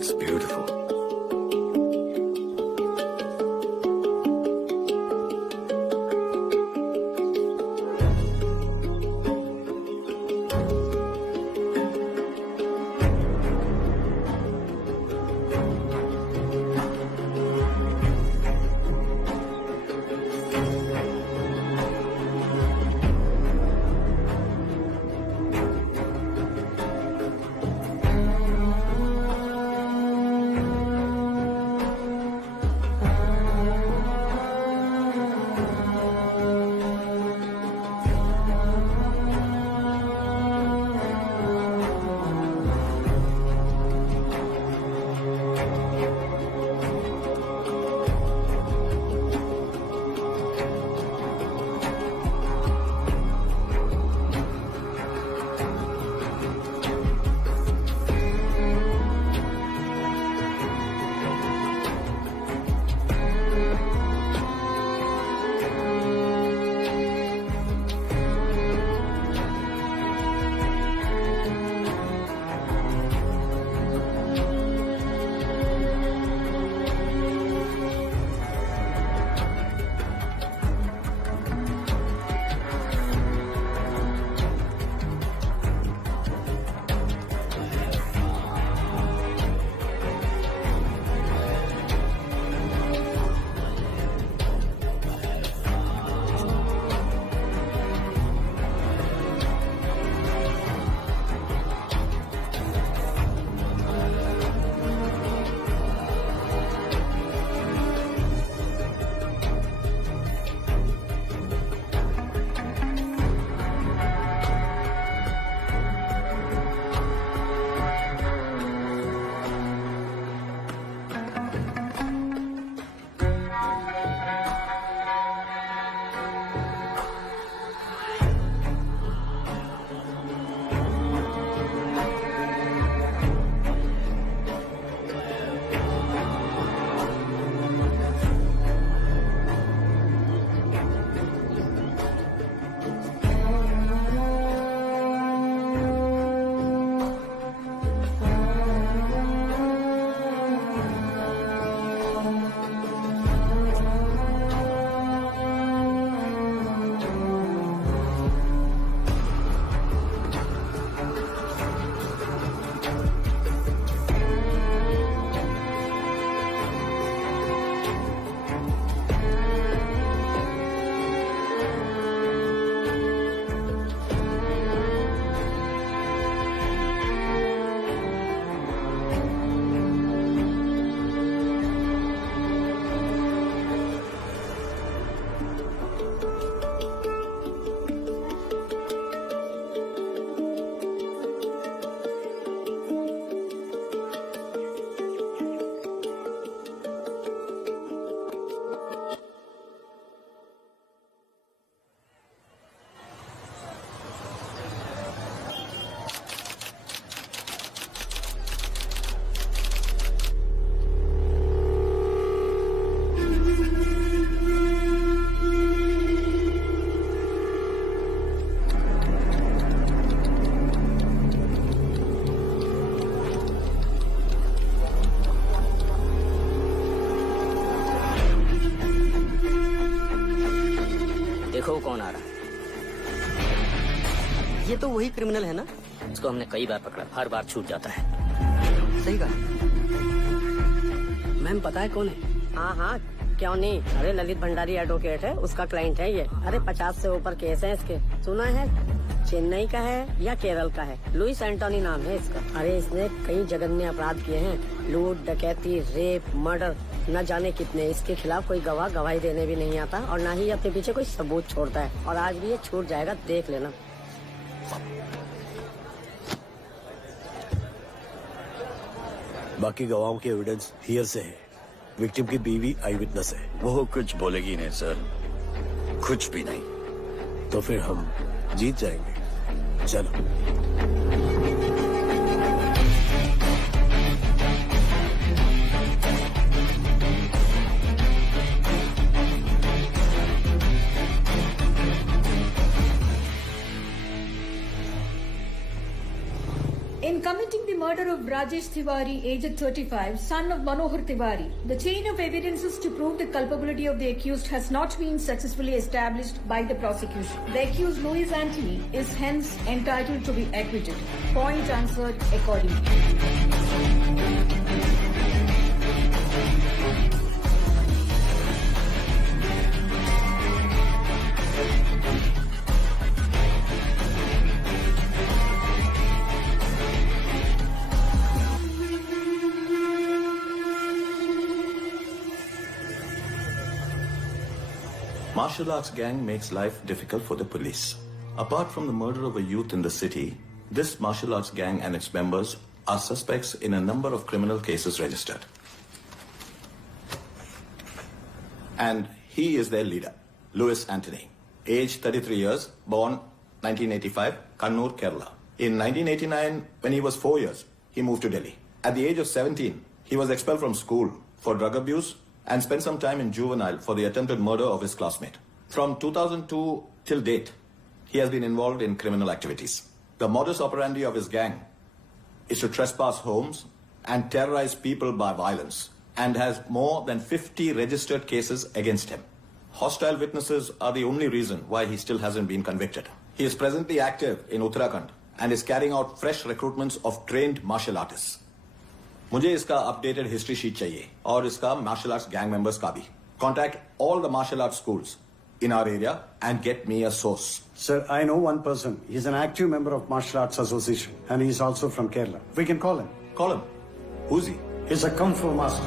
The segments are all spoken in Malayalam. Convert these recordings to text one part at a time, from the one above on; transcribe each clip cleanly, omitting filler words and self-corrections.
It's beautiful. देखो कौन आ रहा है। ये तो वही क्रिमिनल है ना, उसको हमने कई बार पकड़ा, हर बार छूट जाता है। सही कहा। मैम पता है कौन है? हाँ हाँ क्यों नहीं, अरे ललित भंडारी एडवोकेट है, उसका क्लाइंट है ये। अरे 50 से ऊपर केस है इसके। सुना है चेन्नई का है या केरल का है, लुइस एंटोनी नाम है इसका। अरे इसने कई जघन्य अपराध किए हैं, लूट, डकैती, रेप, मर्डर, न जाने कितने। इसके खिलाफ कोई गवाह गवाही देने भी नहीं आता और न ही अपने पीछे कोई सबूत छोड़ता है। और आज भी ये छूट जाएगा, देख लेना। बाकी गवाहों के एविडेंस हियर से है। विक्टिम की बीवी आई विटनेस है। वो कुछ बोलेगी नहीं सर, कुछ भी नहीं। तो फिर हम जीत जाएंगे। चलो। In committing the murder of Rajesh Tiwari, aged 35, son of Manohar Tiwari, the chain of evidences to prove the culpability of the accused has not been successfully established by the prosecution. The accused Louis Anthony is hence entitled to be acquitted. Point answered accordingly. Martial arts gang makes life difficult for the police. Apart from the murder of a youth in the city, this martial arts gang and its members are suspects in a number of criminal cases registered. And he is their leader, Louis Anthony, age 33 years, born 1985, Kannur, Kerala. In 1989, when he was 4 years, he moved to Delhi. At the age of 17, he was expelled from school for drug abuse and spent some time in juvenile for the attempted murder of his classmate. From 2002 till date, he has been involved in criminal activities. The modus operandi of his gang is to trespass homes and terrorize people by violence, and has more than 50 registered cases against him. Hostile witnesses are the only reason why he still hasn't been convicted. He is presently active in Uttarakhand and is carrying out fresh recruitments of trained martial artists. मुझे इसका अपडेटेड हिस्ट्री शीट चाहिए और इसका मार्शल आर्ट्स गैंग मेंबर्स का भी. Contact all the martial arts schools in our area and get me a source. Sir, I know one person. He's an active member of Martial Arts Association and he's also from Kerala. We can call him. Call him. Who's he? He's a Kung Fu master.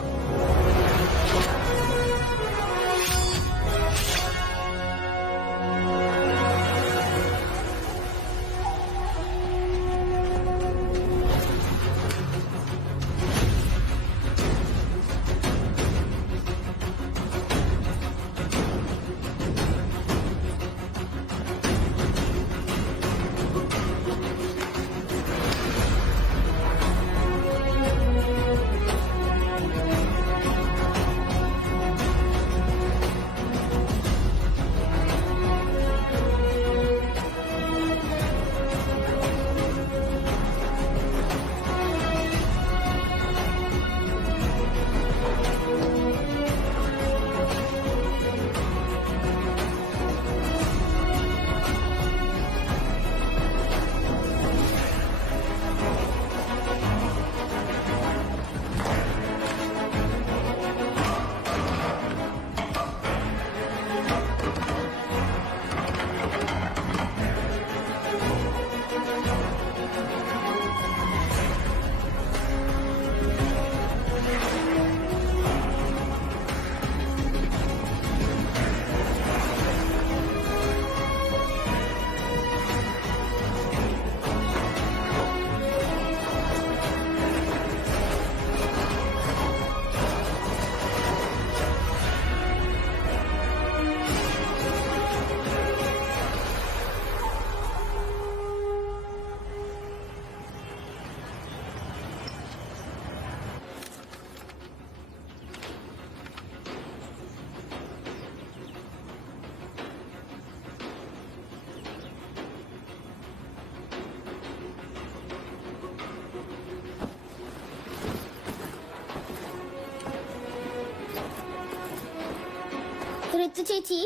Ritu ചേച്ചി.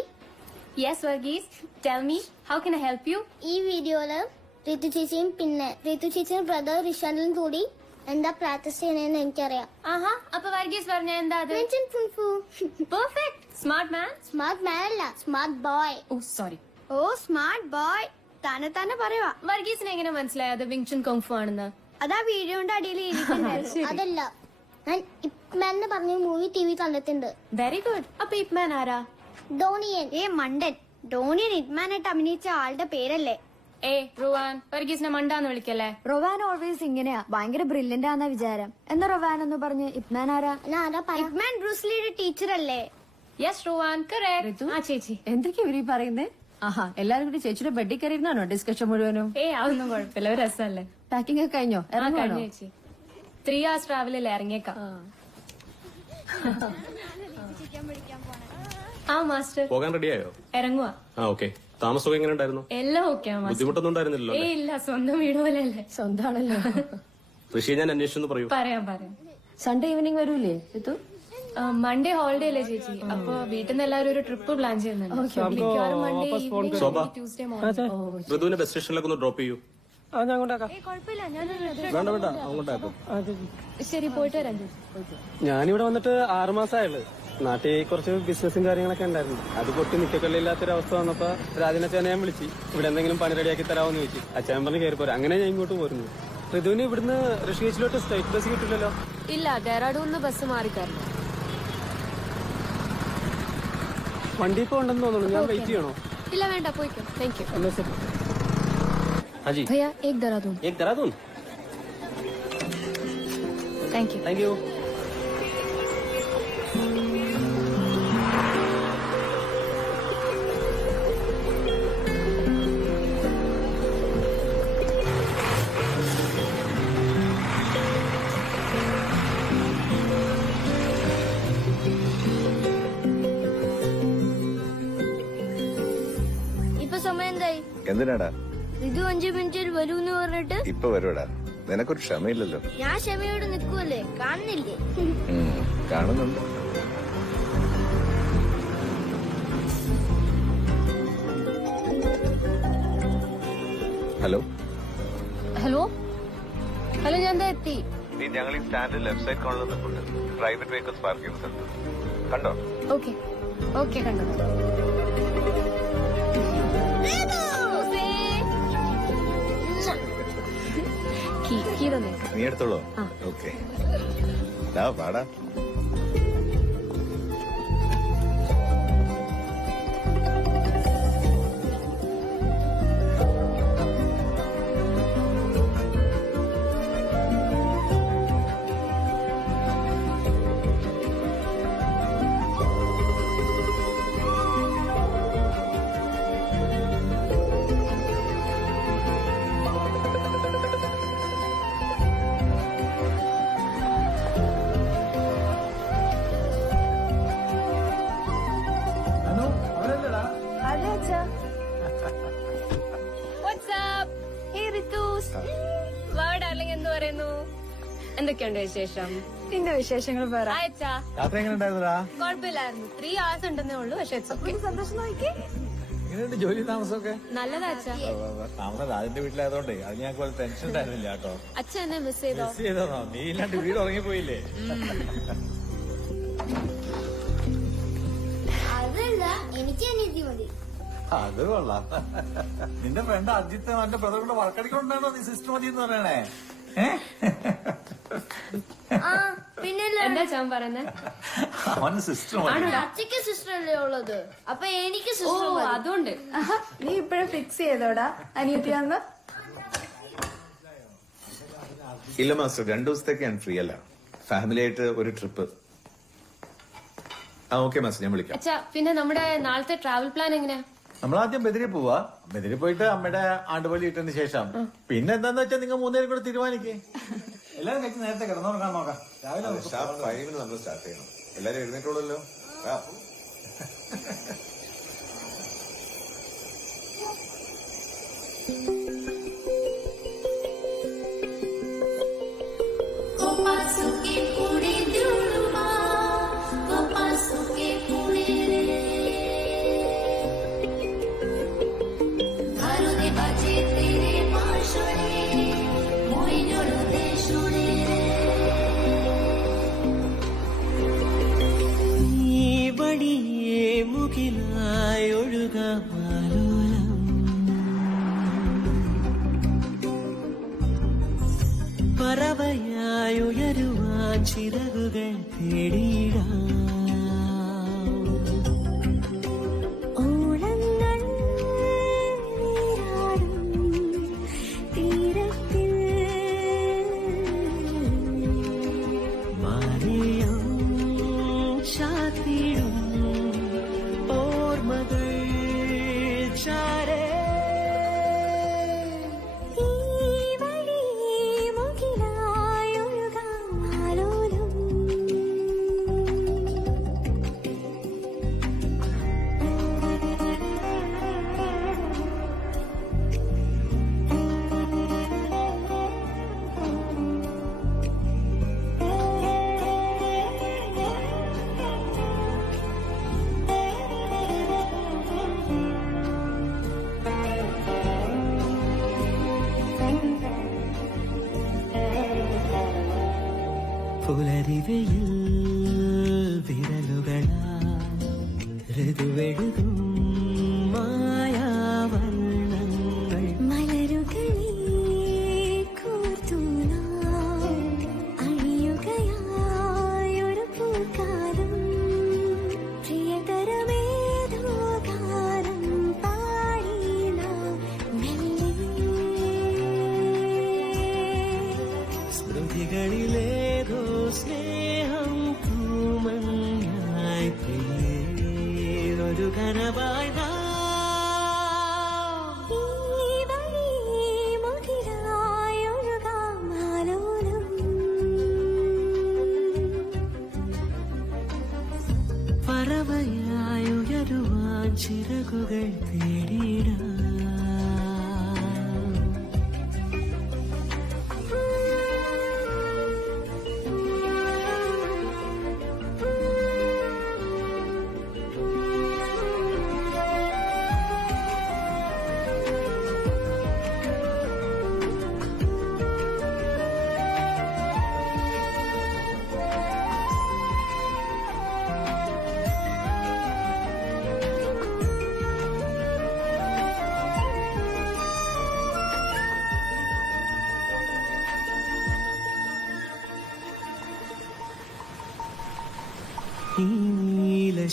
Yes, Varghese. Tell me, how can I help you? ഈ വീഡിയോയില് റിതു ചേച്ചിയും പിന്നെ റിതു ചേച്ചിയും ബ്രദർ റിഷാനും കൂടി എന്താ പ്രാക്ടീസ് ചെയ്യണെന്ന് എനിക്കറിയാം. ആഹാ, അപ്പൊ വർഗീസ് പറഞ്ഞ എന്താ അത്? പെർഫെക്റ്റ്. സ്മാർട്ട് മാൻ. സ്മാർട്ട് മാൻ അല്ല, സ്മാർട്ട് ബോയ്. ഓ സോറി. ഓ സ്മാർട്ട് ബോയ് തന്നെ പറയുവാ. വർഗീസിന് എങ്ങനെ മനസ്സിലായി അത് വിങ്ചുൻ കുങ്ഫു ആണെന്ന്? അതാ വീഡിയോന്റെ അടിയിൽ അതല്ല, ഞാൻ ഇപ്മാൻ എന്ന് പറഞ്ഞ മൂവി ടി വി കണ്ടിട്ടുണ്ട്. Very good. അപ്പൊ ഇപ്മാൻ ആരാ? ധോണിയൻ. മണ്ടൻ. ധോണിയൻ ഇപ്മാനായിട്ട് അഭിനയിച്ച ആളുടെ പേരല്ലേ? റുവാൻ, വർഗീസിനെ മണ്ടാന്ന് വിളിക്കല്ലേ? റൊവാൻ ഓൾവേസ് ഇങ്ങനെയാ, ഭയങ്കര ബ്രില്യന്റ് ആണെന്ന വിചാരം. എന്നാ റൊവാൻ എന്ന് പറഞ്ഞ് ഇപ്മാൻ ആരാ? ഇപ്മാൻ ബ്രൂസ്ലിയുടെ ടീച്ചർ അല്ലേ? Yes Ruvan, correct. ആ ചേച്ചി, എന്തൊക്കെയാ ഇവരീ പറയുന്നേ? ആഹാ, എല്ലാരും കൂടി ചേച്ചിയുടെ ബെഡിൽ കയറിയിരുന്നാണോ ഡിസ്കഷൻ മുഴുവനും? അതൊന്നും കുഴപ്പമില്ല, ഒരു രസമല്ലേ. പാക്കിംഗ് ഒക്കെ കഴിഞ്ഞോ? കഴിഞ്ഞു ചേച്ചി. 3 hours ട്രാവലിൽ ഇറങ്ങിയേക്കാം. ആ മാസ്റ്റർ പോകാൻ റെഡിയായോ? ഇറങ്ങുവാ. ഓക്കെ. താമസമൊക്കെ എങ്ങനെ ഉണ്ടായിരുന്നു? എല്ലാം ഓക്കെ. ബുദ്ധിമുട്ടൊന്നും ഉണ്ടായിരുന്നില്ലല്ലോ? ഇല്ല, സ്വന്തം വീട് പോലെ അല്ലേ. സ്വന്തമാണല്ലോ. ഋഷിയെ ഞാൻ അന്വേഷിച്ചെന്ന് പറയൂ. പറയാം. സൺഡേ ഈവനിങ് വരൂലേ ഋതു? മൺഡേ ഹോളിഡേ അല്ലേ ചേച്ചി? അപ്പൊ വീട്ടിൽ നിന്ന് എല്ലാവരും ഒരു ട്രിപ്പ് പ്ലാൻ ചെയ്യുന്നുണ്ട്. മിക്കവാറും മൺഡേ ഈവനിങ് ശോഭ, ട്യൂസ്ഡേ മോർണിംഗ്. ഋതുവിനെ ബസ് സ്റ്റേഷനിലേക്ക് ഒന്ന് ഡ്രോപ്പ് ചെയ്യൂ. കുഴപ്പമില്ല, ഞാൻ വേണ്ട അങ്ങോട്ടാക്കും. ശരി, പോയിട്ട് വരാം ചേച്ചി. ഞാനിവിടെ വന്നിട്ട് 6 മാസമായുള്ളു. നാട്ടിൽ കുറച്ച് ബിസിനസ്സും കാര്യങ്ങളൊക്കെ ഉണ്ടായിരുന്നു. അത് പൊട്ടി നിൽക്കക്കള്ളില്ലാത്തൊരവസ്ഥ വന്നപ്പോ രാജനച്ഛനെ ഞാൻ വിളിച്ച് ഇവിടെ എന്തെങ്കിലും പണി റെഡിയാക്കി തരാമെന്ന് ചോദിച്ചു. അച്ഛൻ പറഞ്ഞ് കയറി പോരാ. അങ്ങനെ ഞാൻ ഇങ്ങോട്ട് പോരുന്നു. ഋതുവിന് ഇവിടുന്ന് ഋഷികേശിലോട്ട് സ്റ്റേറ്റ് ബസ് കിട്ടില്ലല്ലോ? ഇല്ല, ഡെറാഡൂന്ന് ബസ് മാറിക്കായിരുന്നു. വണ്ടി ഇപ്പൊ ഉണ്ടെന്ന് തോന്നുന്നു. ഞാൻ വെയിറ്റ് ചെയ്യണോ? ഇല്ല, വേണ്ട, പോയിക്കോ. Thank you. എന്നാ ശരി. हाँ जी, भैया एक देहरादून. एक Dehradun. Thank you. Thank you. ഇപ്പൊ സമയം എന്തായി? എന്തിനാടാ? ഇത് 5 മിനിറ്റിൽ വരൂന്ന് പറഞ്ഞിട്ട് ഇപ്പൊ വരുവാടാ. നിനക്കൊരു ക്ഷമയില്ലല്ലോ. ഞാൻ ക്ഷമയോടെ നിൽക്കുവല്ലേ, കാണുന്നില്ലേ? കാണുന്നുണ്ട്. ഹലോ ഹലോ, ഞാൻ ദാ എത്തി. ഞങ്ങൾ ഈ സ്റ്റാൻഡ് ലെഫ്റ്റ് സൈഡ് കോർണറിൽ നിൽക്കുന്നുണ്ട്. പ്രൈവറ്റ് വെഹിക്കിൾസ് പാർക്ക് ചെയ്യുന്ന സ്ഥലത്ത്. കണ്ടോ? ഓക്കെ കണ്ടു. നീ എടുത്തോളൂ. ഓക്കെ, പാടാ. എന്തൊക്കെയുണ്ട് വിശേഷം? നിന്റെ വിശേഷങ്ങൾ പറ. അയച്ചാ യാത്ര എങ്ങനെ ഉണ്ടായിരുന്നടാ? കുഴപ്പമില്ലായിരുന്നു. 3 hours ഉണ്ടെന്നേ ഉള്ളൂ. പക്ഷെ സന്തോഷം നോക്കി. എങ്ങനെയുണ്ട് ജോലി താമസമൊക്കെ? നല്ലതാ അച്ഛാ. താമസം രാജന്റെ വീട്ടിലായതുകൊണ്ടേ അത് ഞങ്ങൾക്ക് വളരെ ടെൻഷൻ ഉണ്ടായിരുന്നില്ല കേട്ടോ. അച്ഛൻ എന്നെ മിസ് ചെയ്തോ? മിസ് ചെയ്തോ? നീ ഇല്ലാണ്ട് വീട് ഉറങ്ങിപ്പോയില്ലേ? അതല്ല, എനിക്ക് അനിയത്തി മതി. അത് കൊള്ളാം. നിന്റെ ഫ്രണ്ട് അജിത്ത് അവന്റെ ബ്രദർ കൊണ്ട് വഴക്കടിക്കൊണ്ടാണോ നീ സിസ്റ്റർ മതി എന്ന് പറയണേ? പിന്നല്ല, എന്താ ചാൻ പറയുന്നേ? അവന് സിസ്റ്റർ മതി. അച്ഛക്ക് സിസ്റ്റർ അല്ലേ ഉള്ളത്, അപ്പൊ എനിക്ക് ഓ, സിസ്റ്റർ മതി. അതുകൊണ്ട് നീ ഇപ്പഴേ ഫിക്സ് ചെയ്തോടാ അനിയത്തിയാന്ന്? ഇല്ല മാസ്റ്റർ, 2 ദിവസത്തേക്ക് ഞാൻ ഫ്രീ അല്ല. ഫാമിലി ആയിട്ട് ഒരു ട്രിപ്പ്. ഓക്കെ മാസ്റ്റർ, ഞാൻ വിളിക്കാം. അച്ഛാ, പിന്നെ നമ്മുടെ നാളത്തെ ട്രാവൽ പ്ലാൻ എങ്ങനെയാ? നമ്മളാദ്യം ബദരി പോവാ. ബദരി പോയിട്ട് അമ്മയുടെ ആണ്ടുപള്ളി ഇട്ടതിന് ശേഷം പിന്നെ എന്താന്ന് വെച്ചാൽ നിങ്ങൾ 3 പേരും കൂടെ തീരുമാനിക്കേ. എല്ലാരും കഴിച്ച് നേരത്തെ കിടന്നോർക്കാൻ നോക്കാം. രാവിലെ 5 നമ്മൾ സ്റ്റാർട്ട് ചെയ്യണം. എല്ലാരും എഴുന്നേറ്റുള്ളല്ലോ. പറവയായുയരുവാൻ ചിറകുകൾ തേടിയിടാം. ഓളങ്ങൾ നീരാടും തീരത്തിൽ മാറിയം ചാത്തിടും ഓർമ്മകൾ ചാരേ. പുലരിവയിൽ വിരലുകളാ ഋതുവെഴുതും മായാവർണ്ണങ്ങൾ മലരുകളെ കോർത്തു നാം അണിയുകയായൊരു പൂക്കാലം പ്രിയകരമേതോ ഗാനം പാടി നാം മെല്ലെ സ്മൃതികളിലേതോ സ്നേഹം തൂമഞ്ഞായി ഒരു കനവായി പറവയായുയരുവാൻ ചിറകുകൾ തേടിയിടാം.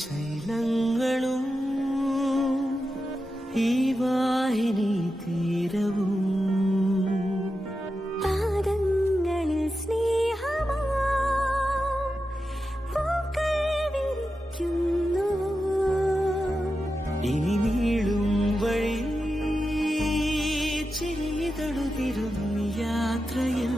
നീലശൈലങ്ങളും ഈ വാഹിനി തീരവും പാദങ്ങളിൽ സ്നേഹമാ പൂക്കൾ വിരിക്കുന്നു ഇനി നീളും വഴി ചിരിതളുതിരും യാത്രയിൽ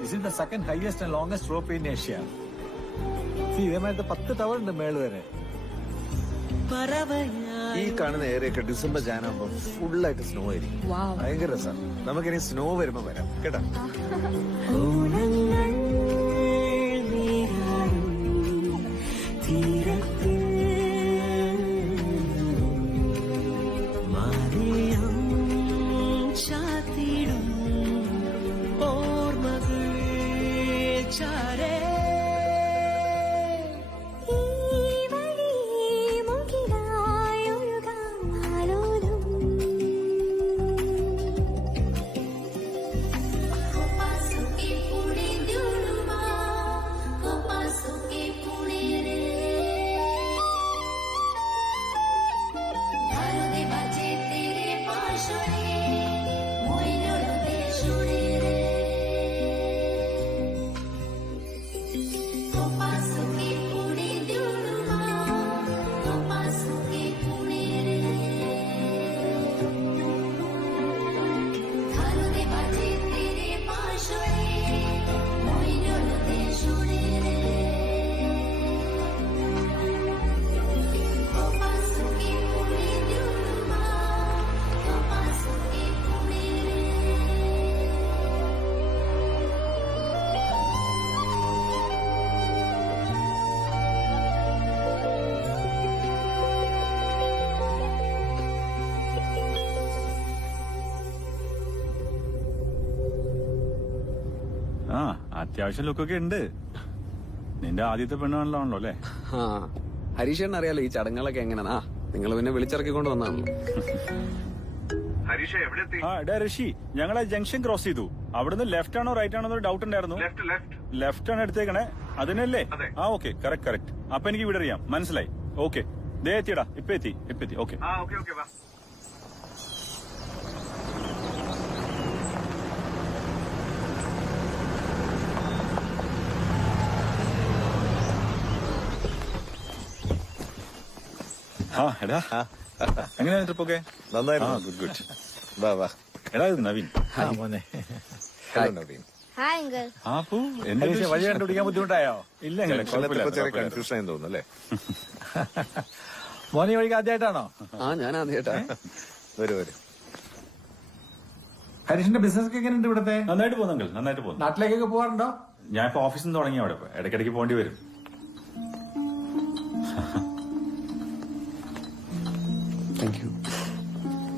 This is the second highest and longest rope in Asia. See, ഇതേമാതിരത്തെ 10 tower ഉണ്ട് മേള് വരെ. ഈ കാണുന്ന ഏരിയൊക്കെ ഡിസംബർ ജാനാകുമ്പോ ഫുള്ളായിട്ട് സ്നോ ആയിരിക്കും. ഭയങ്കര രസമാണ്. നമുക്കിനി സ്നോ വരുമ്പോ വരാം കേട്ടോ. അത്യാവശ്യം ലുക്കൊക്കെ ഉണ്ട്. നിന്റെ ആദ്യത്തെ പെണ്ണാണല്ലോ അല്ലേ? ഹരീഷേണ്ണ അറിയാലോ ഈ ചടങ്ങുകളൊക്കെ എങ്ങനെയാ. നിങ്ങൾ പിന്നെ വിളിച്ചിറക്കിക്കൊണ്ട് വന്നാണല്ലോ. ഋഷി, ഞങ്ങളെ ജംഗ്ഷൻ ക്രോസ് ചെയ്തു. അവിടുന്ന് ലെഫ്റ്റ് ആണോ റൈറ്റ് ആണോ എന്നൊരു ഡൗട്ട് ഉണ്ടായിരുന്നു. ലെഫ്റ്റ് ആണ് എടുത്തേക്കണേ. അതിനല്ലേ? Okay, correct. അപ്പൊ എനിക്ക് ഇവിടെ അറിയാം, മനസ്സിലായി. ഓക്കെ, ദേ എത്തിയടാ. ഇപ്പൊ എത്തി. ഓക്കെ. ആ എടാ എങ്ങനെയാ ട്രിപ്പൊക്കെ? നന്നായിരുന്നു. Good good. വാ വാ. എടാ ഇത് നവീൻ. മോനെ. ഹലോ നവീൻ. Hi uncle. ആ പൂ എന്ത് വഴി കണ്ടുപിടിക്കാൻ ബുദ്ധിമുട്ടായോ? ഇല്ല ചെറിയ കൺഫ്യൂഷൻ ആയി തോന്നുന്നു അല്ലേ? മോനെ വഴിക്ക് ആദ്യമായിട്ടാണോ? ഞാൻ ആദ്യമായിട്ടാ. വരൂ. ഹരീഷിന്റെ ബിസിനസ് ഒക്കെ എങ്ങനെയുണ്ട് ഇവിടത്തെ? നന്നായിട്ട് പോകുന്നു നന്നായിട്ട് പോകുന്നു. നാട്ടിലേക്കൊക്കെ പോകാറുണ്ടോ? ഞാൻ ഇപ്പൊ ഓഫീസിൽ നിന്ന് തുടങ്ങി അവിടെ ഇടയ്ക്കിടയ്ക്ക് പോകേണ്ടി വരും.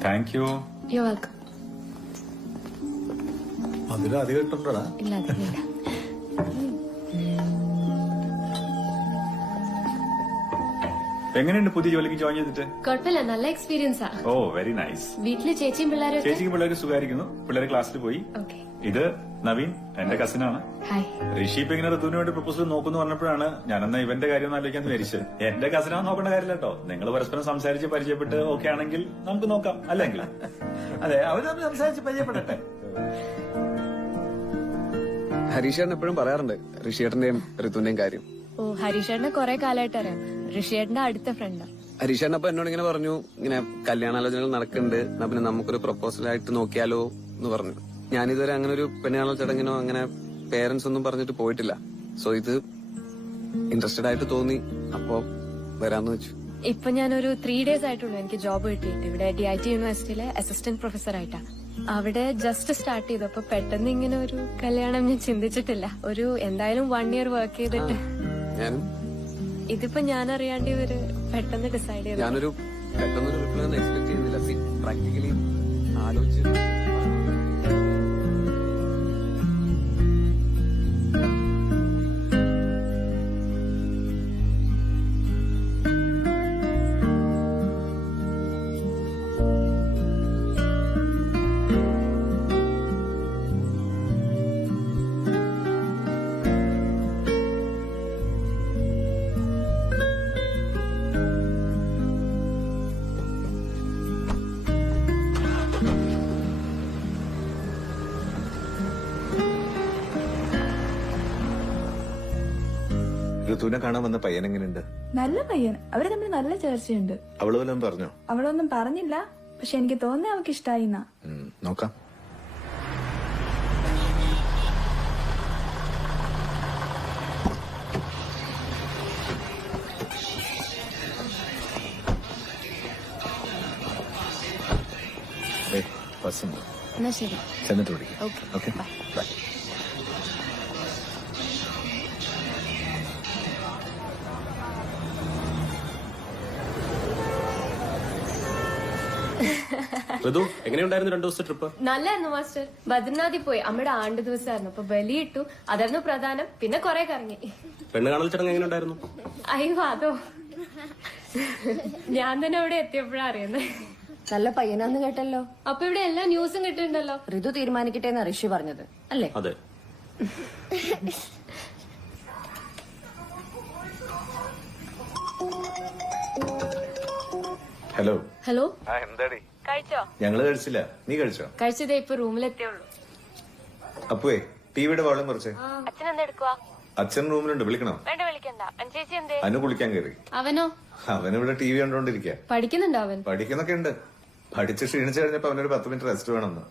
Thank you. You welcome. അതിലും അധികം ഇട്ടുണ്ടോടാ? ഇല്ല അതില്ല. എങ്ങനെയുണ്ട് പുതിയ ജോലിക്ക് ജോയിൻ ചെയ്തിട്ട്? കുഴപ്പമില്ല, നല്ല എക്സ്പീരിയൻസാ. ഓ വെരി നൈസ്. വീട്ടില് ചേച്ചിയും പിള്ളേരും. ചേച്ചിക്ക് പിള്ളേര് സുഖമായിരിക്കുന്നു. പിള്ളേര് ക്ലാസ്സിൽ പോയി. ഇത് നവീൻ എന്റെ കസിനാണ്. ഋഷി ഇപ്പൊ ഇങ്ങനെ ഋതുവിന് വേണ്ടി പ്രപ്പോസൽ നോക്കുന്നു പറഞ്ഞപ്പോഴാണ് ഞാനെന്നാ ഇവന്റെ കാര്യം ഒന്ന് ആലോചിക്കാന്ന് വിചാരിച്ചത്. എന്റെ കസിനാന്ന് നോക്കേണ്ട കാര്യമില്ല കേട്ടോ. നിങ്ങൾ പരസ്പരം സംസാരിച്ച് പരിചയപ്പെട്ട് ഓക്കെ ആണെങ്കിൽ നമുക്ക് നോക്കാം. അല്ലെങ്കിൽ അതെ, അവർ തമ്മിൽ സംസാരിച്ച് പരിചയപ്പെടട്ടെ. ഹരീഷേട്ടൻ എപ്പോഴും പറയാറുണ്ട് ഋഷിയേട്ടന്റെയും ഋതുവിന്റെയും കാര്യം. ഓ, ഹരീഷേട്ടനെ കുറെ കാലമായിട്ട് അറിയാം. ഋഷിയേട്ടന്റെ അടുത്ത ഫ്രണ്ടാ. ഹരീഷേട്ടൻ അപ്പൊ എന്നോട് ഇങ്ങനെ പറഞ്ഞു, ഇങ്ങനെ കല്യാണാലോചനകൾ നടക്കുന്നുണ്ട്, എന്നാ പിന്നെ നമുക്കൊരു പ്രപ്പോസലായിട്ട് നോക്കിയാലോ എന്ന് പറഞ്ഞു. ഞാനിതുവരെ അങ്ങനെ ഒരു പെണ്ണുകാണൽ ചടങ്ങിനോ അങ്ങനെ പേരൻസ് ഒന്നും പറഞ്ഞിട്ട് പോയിട്ടില്ല. സോ ഇത് ഇൻട്രസ്റ്റഡ് ആയിട്ട് തോന്നി, അപ്പോ വരാന്ന് വെച്ചു. ഇപ്പൊ ഞാനൊരു 3 days ആയിട്ടുള്ളൂ എനിക്ക് ജോബ് കിട്ടിയിട്ട്. ഇവിടെ DIT യൂണിവേഴ്സിറ്റിയിലെ അസിസ്റ്റന്റ് പ്രൊഫസർ ആയിട്ടാ. അവിടെ ജസ്റ്റ് സ്റ്റാർട്ട് ചെയ്തു. അപ്പൊ പെട്ടെന്ന് ഇങ്ങനെ ഒരു കല്യാണം ഞാൻ ചിന്തിച്ചിട്ടില്ല. ഒരു എന്തായാലും 1 year വർക്ക് ചെയ്തിട്ട് ഇതിപ്പോ ഞാൻ അറിയാണ്ട് ഇവര് പെട്ടെന്ന് ഡിസൈഡ് ചെയ്തു. ഞാനൊരു പെട്ടെന്നൊരു റിപ്ലൈ ഒന്നും എക്സ്പെക്ട് ചെയ്യുന്നില്ല. പ്രാക്ടിക്കലി ആലോചിച്ചു. ഋതുവിനെ കാണാൻ വന്ന പയ്യൻ എങ്ങനെയുണ്ട്? നല്ല പയ്യൻ. അവര് തമ്മിൽ നല്ല ചർച്ചയുണ്ട്. അവള് വല്ലതും പറഞ്ഞോ? അവളൊന്നും പറഞ്ഞില്ല, പക്ഷെ എനിക്ക് തോന്നുന്നത് അവൾക്ക് ഇഷ്ടായി. നോക്കാം. എന്നാ ശരി, ചെന്നിട്ട് വിളിക്കാം. Okay bye. ഋതു എങ്ങനെയുണ്ടായിരുന്നു 2 ദിവസത്തെ ട്രിപ്പ്? നല്ലായിരുന്നു മാസ്റ്റർ. ബദ്രിനാഥിൽ പോയി. അമ്മയുടെ ആണ്ട് ദിവസമായിരുന്നു. അപ്പൊ ബലിയിട്ടു, അതായിരുന്നു പ്രധാനം. പിന്നെ കൊറേ കറങ്ങി. പെണ്ണ് കാണൽ ചടങ്ങ് എങ്ങനെയുണ്ടായിരുന്നു? അയ്യോ അതോ, ഞാൻ തന്നെ അവിടെ എത്തിയപ്പോഴാ അറിയുന്നത്. നല്ല പയ്യനാന്ന് കേട്ടല്ലോ. അപ്പൊ ഇവിടെ എല്ലാ ന്യൂസും കിട്ടുന്നുണ്ടല്ലോ. ഋതു തീരുമാനിക്കട്ടെ എന്ന് ഋഷി പറഞ്ഞത് അല്ലേ? അതെ. ഹലോ. ഹലോ. എന്താടി? കഴിച്ചോ? ഞങ്ങള് കഴിച്ചില്ല. നീ കഴിച്ചോ? കഴിച്ചതേ ഇപ്പൊ റൂമിലെത്തിയുള്ളൂ. അപ്പുവേ ടിവിയുടെ വോളിയം കുറച്ച്. അച്ഛൻ എന്തെടുക്കുവാ? അച്ഛൻ റൂമിലുണ്ട്. വിളിക്കണോ? വേണ്ട, വിളിക്കണ്ട. ചേച്ചി എന്തേ? അനു കുളിക്കാൻ കയറി. അവനോ? അവനിവിടെ ടി വി കണ്ടോണ്ടിരിക്കുക. പഠിക്കുന്നുണ്ടോ അവൻ? പഠിക്കുന്നൊക്കെ ഉണ്ട്. പഠിച്ച് ക്ഷീണിച്ചു കഴിഞ്ഞപ്പോ അവനൊരു 10 മിനിറ്റ് റെസ്റ്റ് വേണമെന്ന്.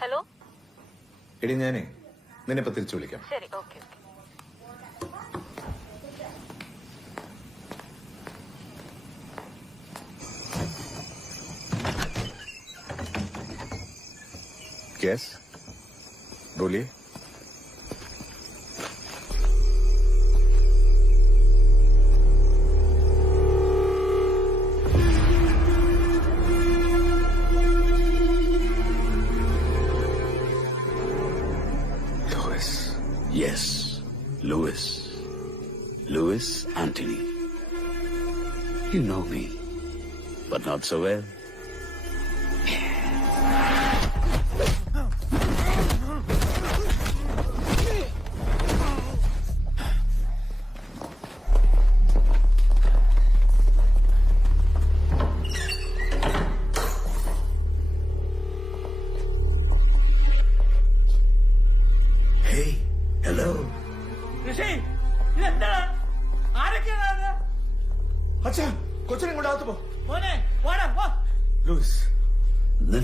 ഹലോ. എടി ഞാനേ നിന്നെ ഇപ്പൊ തിരിച്ചു വിളിക്കാം. ശരി, ഓക്കെ. यस बोलिए. Louis. Yes, Louis. Louis Anthony. You know me, but not so well.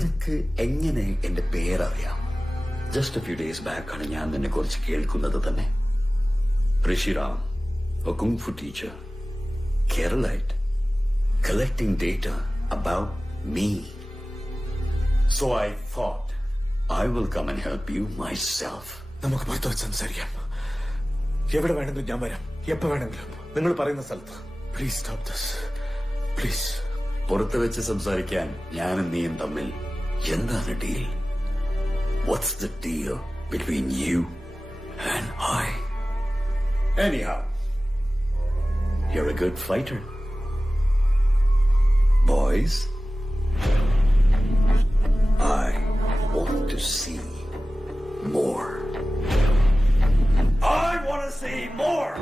നിനക്ക് എങ്ങനെ എന്റെ പേരറിയാം? Just a few days back ആണ് ഞാൻ നിന്നെ കുറിച്ച് കേൾക്കുന്നത് തന്നെ. ഋഷിറാം, a kung fu teacher, Keralite, collecting data about me. So I thought I will come and help you myself. നമുക്ക് പുറത്തു വെച്ച് സംസാരിക്കാം. എവിടെ വേണമെങ്കിലും ഞാൻ വരാം, എപ്പോ വേണമെങ്കിലും നിങ്ങൾ പറയുന്ന സ്ഥലത്ത്. Please stop this, please. പുറത്തു വെച്ച് സംസാരിക്കാൻ ഞാനും നീയും തമ്മിൽ എന്താണ് deal? What's the deal between you and I? Anyhow, you're a good fighter. Boys, I want to see more. I want to see more!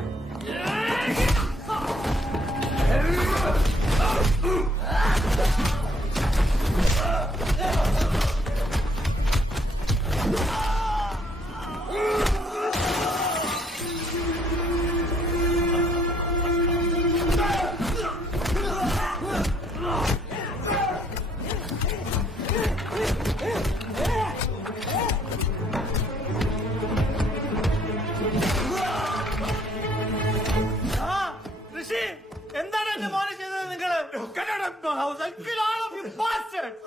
എന്താണ് എന്റെ മോനെ ചെയ്തത് നിങ്ങള്? Get out of my house! I'll kill all of you bastards!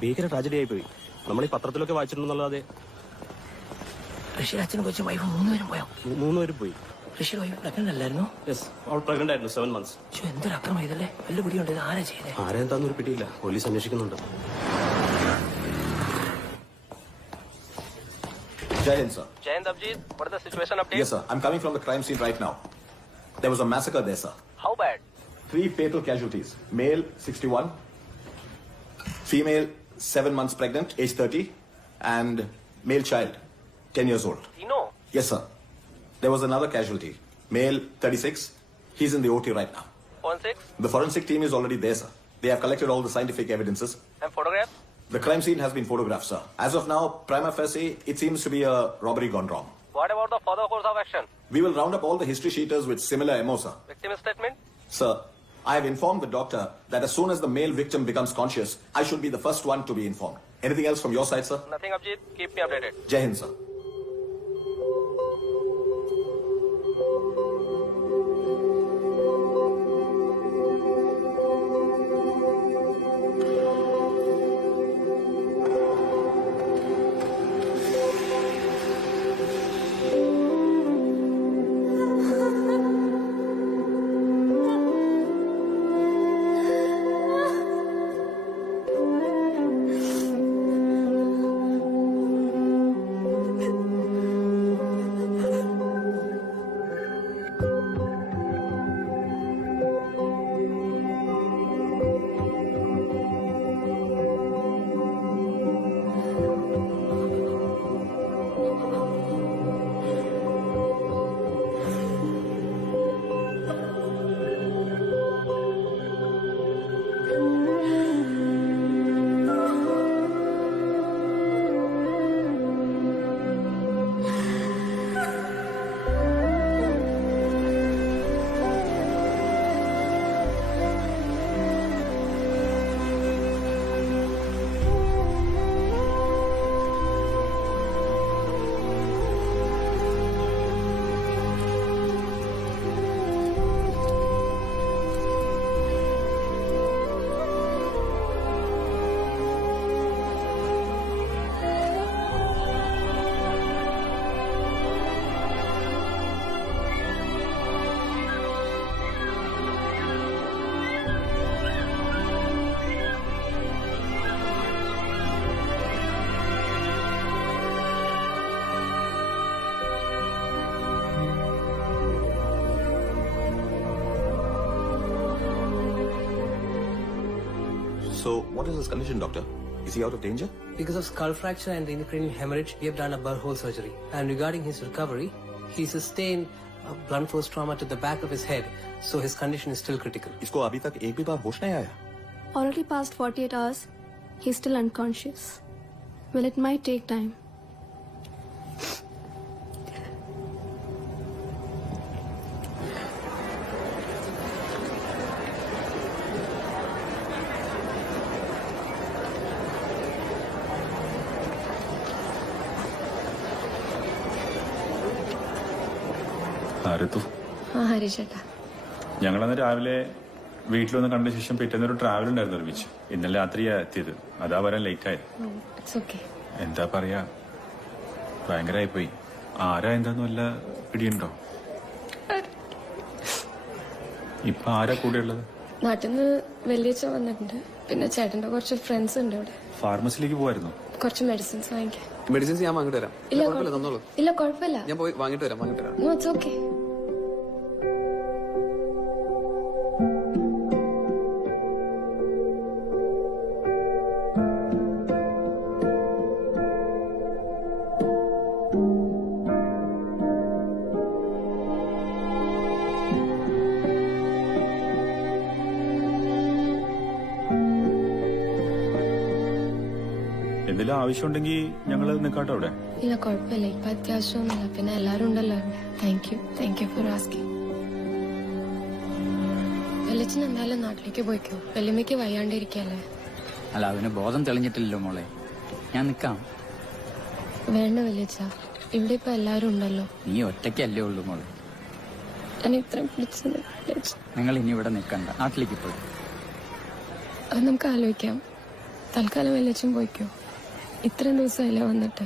ഭീകര ട്രാജഡി ആയി പോയി. നമ്മൾ ഈ പത്രത്തിലൊക്കെ വായിച്ചിട്ടുണ്ടെന്നുള്ളതെ. ഋഷിയുടെ അച്ഛനും കൊച്ചും വൈഫ് 3 പേരും പോയോ? 3 പേരും പോയി. ഋഷിയുടെ വൈഫ് പ്രഗ്നന്റ് അല്ലായിരുന്നു? യെസ്, അവൾ പ്രഗ്നന്റ് ആയിരുന്നു. 7 months. എന്തൊരു അക്രമം ചെയ്തല്ലേ. വല്ല പിടിയുണ്ട്. ഇത് ആരാ ചെയ്തേ? ആരെന്താന്നൊരു പിടിയില്ല. പോലീസ് അന്വേഷിക്കുന്നുണ്ട്. Jai Hind, sir. Jai Hind, Abjeet. What is the situation update? Yes, sir. I'm coming from the crime scene right now. There was a massacre there, sir. How bad? 3 fatal casualties. Male, 61. Female, 7 months pregnant, age 30. And male child, 10 years old. Tino? Yes, sir. There was another casualty. Male, 36. He's in the OT right now. Forensics? The forensic team is already there, sir. They have collected all the scientific evidences. And photographs? The crime scene has been photographed, sir. As of now, prima facie, it seems to be a robbery gone wrong. What about the further course of action? We will round up all the history sheeters with similar MO, sir. Victim statement? Sir, I have informed the doctor that as soon as the male victim becomes conscious, I should be the first one to be informed. Anything else from your side, sir? Nothing, Abhijit. Keep me updated. Jai Hind, sir. So, what is his condition, doctor? Is he out of danger? Because of skull fracture and intracranial hemorrhage, we have done a burr hole surgery. And regarding his recovery, he sustained a blunt force trauma to the back of his head, so his condition is still critical. इसको अभी तक एक भी बार होश नहीं आया? Already past 48 hours, he's still unconscious. Well, it might take time. Hari ചേട്ടാ, ഞങ്ങളന്ന് രാവിലെ വീട്ടിലൊന്ന് കണ്ട ശേഷം പിറ്റേന്നൊരു ട്രാവൽ ഉണ്ടായിരുന്നു ഒരുമിച്ച്. ഇന്നലെ രാത്രിയാ എത്തിയത്, അതാ വരാൻ ലേറ്റ് ആയത്. എന്താ പറയാ, ഭയങ്കരമായി പോയി. ആരാ എന്താന്ന് വല്ല പിടിയുണ്ടോ? ഇപ്പൊ ആരാ കൂടെ ഉള്ളത്? നാട്ടിൽ നിന്ന് വലിയച്ഛ വന്നിട്ടുണ്ട്, പിന്നെ ചേട്ടന്റെ കുറച്ച് ഫ്രണ്ട്സ് ഉണ്ട് ഇവിടെ. ഫാർമസിയിലേക്ക് പോവായിരുന്നു, കുറച്ച് മെഡിസിൻസ് വാങ്ങിക്കാൻ. മെഡിസിൻസ് ഞാൻ വാങ്ങിട്ട് വരാം. ഇല്ല കുഴപ്പമില്ല, ഞാൻ പോയി വാങ്ങിട്ട് വരാം. No, it's okay. എന്തെങ്കിലും ആവശ്യമുണ്ടെങ്കിൽ ഞങ്ങൾ നിൽക്കാട്ടോ അവിടെ. ഇല്ല കുഴപ്പമില്ല, ഇപ്പൊ അത്യാവശ്യമൊന്നുമില്ല, പിന്നെ എല്ലാരും ഉണ്ടല്ലോ. Thank you for asking. വെല്ലച്ചൻ എന്തായാലും നാട്ടിലേക്ക് പോയിക്കോ, വെല്ലുമ്മയ്ക്ക് വയ്യാണ്ടിരിക്കല്ലേ. അല്ല, അവന് ബോധം തെളിഞ്ഞിട്ടില്ലല്ലോ മോളെ, ഞാൻ നിക്കാം. വേണ്ട വെല്ലച്ച, ഇവിടെ ഇപ്പൊ എല്ലാരും ഉണ്ടല്ലോ. നീ ഒറ്റയ്ക്കല്ലേ ഉള്ളൂ മോളെ. ഞാൻ ഇത്രയും പിടിച്ചത്. നിങ്ങൾ ഇനി ഇവിടെ നിൽക്കണ്ട, നാട്ടിലേക്ക് പോയി. അത് നമുക്ക് ആലോചിക്കാം. തൽക്കാലം വെല്ലച്ചും പോയിക്കോ, ഇത്രയും ദിവസമല്ലേ വന്നിട്ട്.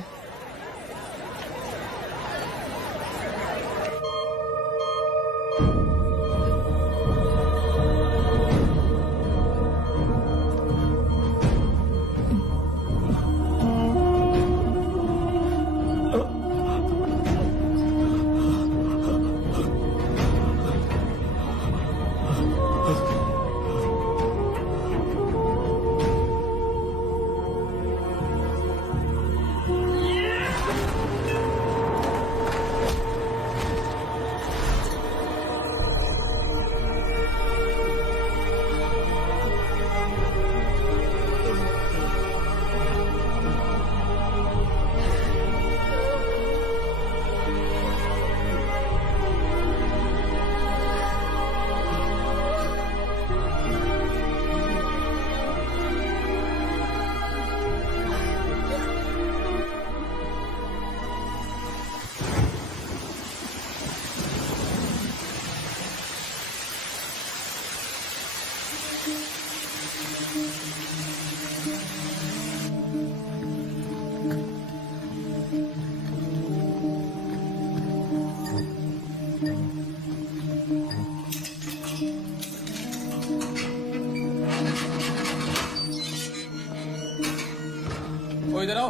इधर आओ,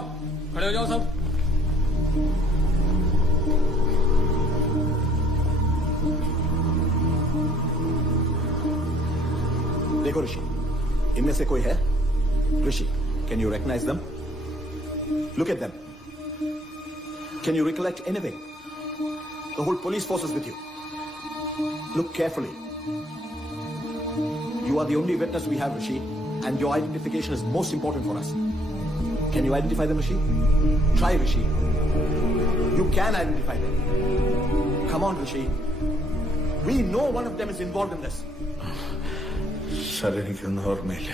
खड़े हो जाओ सब। देखो ऋषि, इनमें से कोई है? ऋषि, can you recognize them? Look at them. Can you recollect anything? The whole police force is with you. Look carefully. You are the only witness we have, Rishi, and your identification is most important for us. Can you identify them, Rishi? Try, Rishi. You can identify them. Come on, Rishi. We know one of them is involved in this. Sir, എനിക്കൊന്നും ഓർമ്മയില്ല.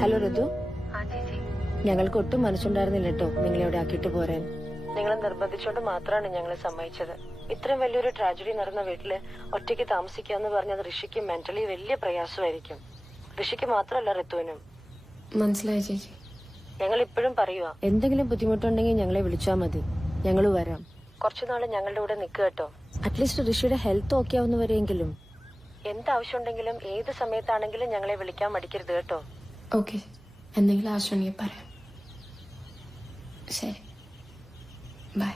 ഹലോ ഋതു, ഞങ്ങൾക്ക് ഒട്ടും മനസ്സുണ്ടായിരുന്നില്ല കേട്ടോ നിങ്ങളെ ഇവിടെ ആക്കിയിട്ട് പോരാൻ. നിങ്ങളെ നിർബന്ധിച്ചുകൊണ്ട് മാത്രമാണ് ഞങ്ങളെ സമ്മതിച്ചത്. ഇത്രയും വലിയൊരു ട്രാജഡി നടന്ന വീട്ടില് ഒറ്റയ്ക്ക് താമസിക്കാന്ന് പറഞ്ഞത് ഋഷിക്ക് മെന്റലി വലിയ പ്രയാസമായിരിക്കും. ഋഷിക്ക് മാത്രമല്ല, ഋതുവിനും. മനസ്സിലായി ചേച്ചി. ഞങ്ങൾ ഇപ്പോഴും പറയുക, എന്തെങ്കിലും ബുദ്ധിമുട്ടുണ്ടെങ്കിൽ ഞങ്ങളെ വിളിച്ചാൽ മതി, ഞങ്ങൾ വരാം. കുറച്ചുനാള് ഞങ്ങളുടെ കൂടെ നിൽക്കുക കേട്ടോ. അറ്റ്ലീസ്റ്റ് ഋഷിയുടെ ഹെൽത്ത് ഓക്കെ ആവുന്നവരെങ്കിലും. എന്താവശ്യമുണ്ടെങ്കിലും ഏത് സമയത്താണെങ്കിലും ഞങ്ങളെ വിളിക്കാൻ മടിക്കരുത് കേട്ടോ. ഓക്കെ, എന്തെങ്കിലും ആവശ്യമുണ്ടെങ്കിൽ പറയാം. ശരി, ബൈ.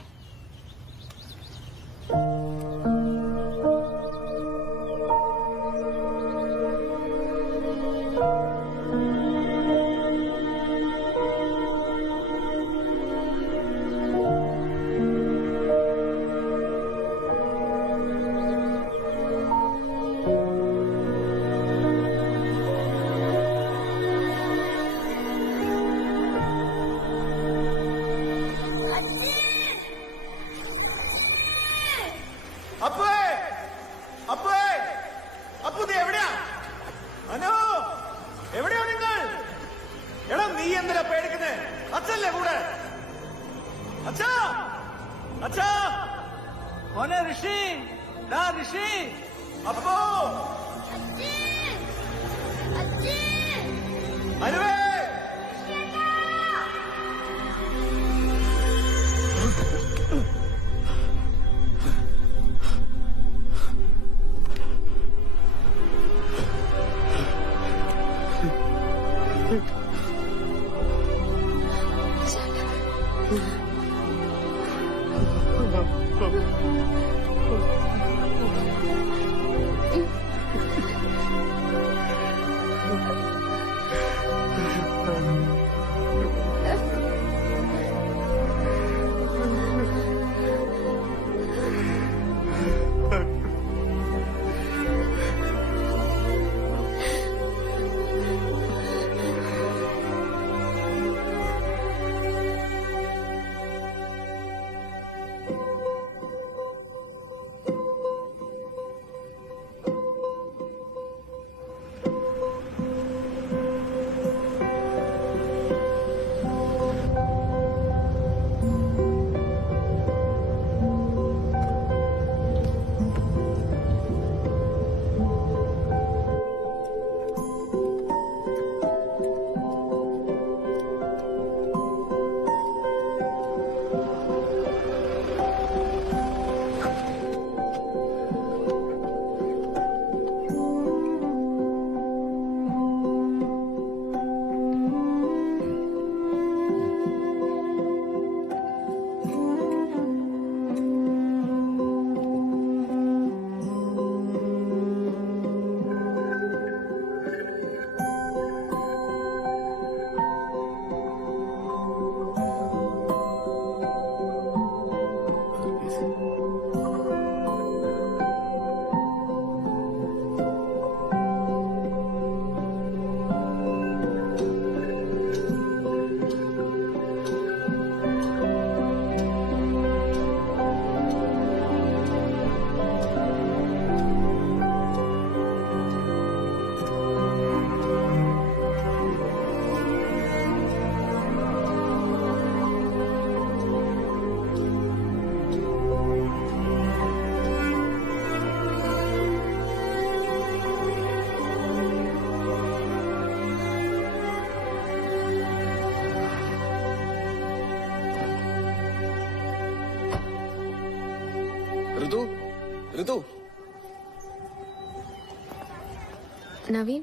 നവീൻ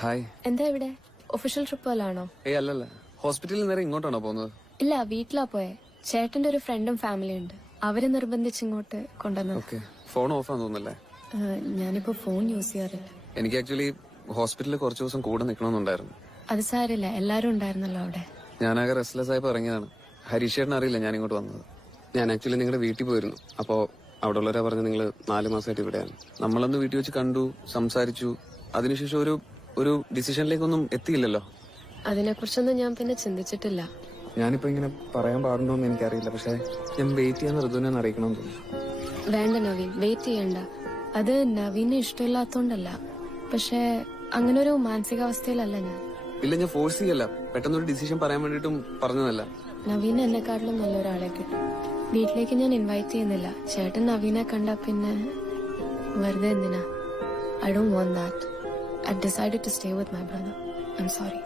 ഹായ്. എന്താ ഇവിടെ ഒഫീഷ്യൽ ട്രിപ്പ് പോലാണോ? ഏയ് അല്ലല്ല, ഹോസ്പിറ്റലിൽ നേരെ ഇങ്ങോട്ടാണോ പോകുന്നത്? ഇല്ല, വീട്ടിലാ പോയെ. ചേട്ടന്റെ ഒരു ഫ്രണ്ടും ഫാമിലിയും ഉണ്ട്. അവരെ നിർബന്ധിച്ച് ഇങ്ങോട്ട് കൊണ്ടുവന്നത്. ഓക്കെ. ഫോൺ ഓഫ് ആണെന്ന് തോന്നുന്നല്ലേ? ഞാനിപ്പോ ഫോൺ യൂസ് ചെയ്യാറില്ല. എനിക്ക് ആക്ച്വലി ഹോസ്പിറ്റലിൽ കുറച്ച് ദിവസം കൂടെ നിൽക്കണമെന്നുണ്ടായിരുന്നു. അത് സാരില്ല, എല്ലാരും ഉണ്ടായിരുന്നല്ലോ അവിടെ. ഞാനാകെ റെസ്റ്റ്ലെസ് ആയപ്പോ ഇറങ്ങിയതാണ്. ഹരീഷേട്ടൻ അറിയില്ല ഞാൻ ഇങ്ങോട്ട് വന്നത്. ഞാൻ ആക്ച്വലി നിങ്ങളുടെ വീട്ടിൽ പോയിരുന്നു. അപ്പോ അവിടെ ഉള്ളവരാ പറഞ്ഞ നിങ്ങൾ 4 മാസമായിട്ട് ഇവിടെയാണ്. നമ്മളന്ന് വീട്ടിൽ വെച്ച് കണ്ടു, സംസാരിച്ചു. അതിനുശേഷം ഒരു ഡിസിഷനിലേക്കൊന്നും എത്തിയില്ലല്ലോ. അതിനെക്കുറിച്ചൊന്നും ഞാൻ പിന്നെ ചിന്തിച്ചിട്ടില്ല. ഞാനിപ്പോ ഇങ്ങനെ പറയാൻ പാടുണ്ടോന്ന് എനിക്കറിയില്ല. പക്ഷെ ഞാൻ വെയിറ്റ് ചെയ്യാൻ ഋതുവിനെ അറിയിക്കണമെന്ന് തോന്നുന്നു. വേണ്ട നവീൻ, വെയിറ്റ് ചെയ്യണ്ട. അത് നവീനെ ഇഷ്ടമില്ലാത്തോണ്ടല്ല, പക്ഷെ അങ്ങനെ ഒരു മാനസികാവസ്ഥയിലല്ല ഞാൻ. ഇല്ല, ഞാൻ ഫോഴ്സ് ചെയ്യല്ല. പെട്ടെന്നൊരു ഡിസിഷൻ പറയാൻ വേണ്ടിയിട്ടും പറഞ്ഞതല്ല. നവീൻ എന്നെക്കാട്ടിലും നല്ലൊരാളെ കിട്ടും. വീട്ടിലേക്ക് ഞാൻ ഇൻവൈറ്റ് ചെയ്യുന്നില്ല. ചേട്ടൻ നവീനെ കണ്ട പിന്നെ വെറുതെ എന്തിനാ? I don't want that. I decided to stay with my brother. I'm sorry.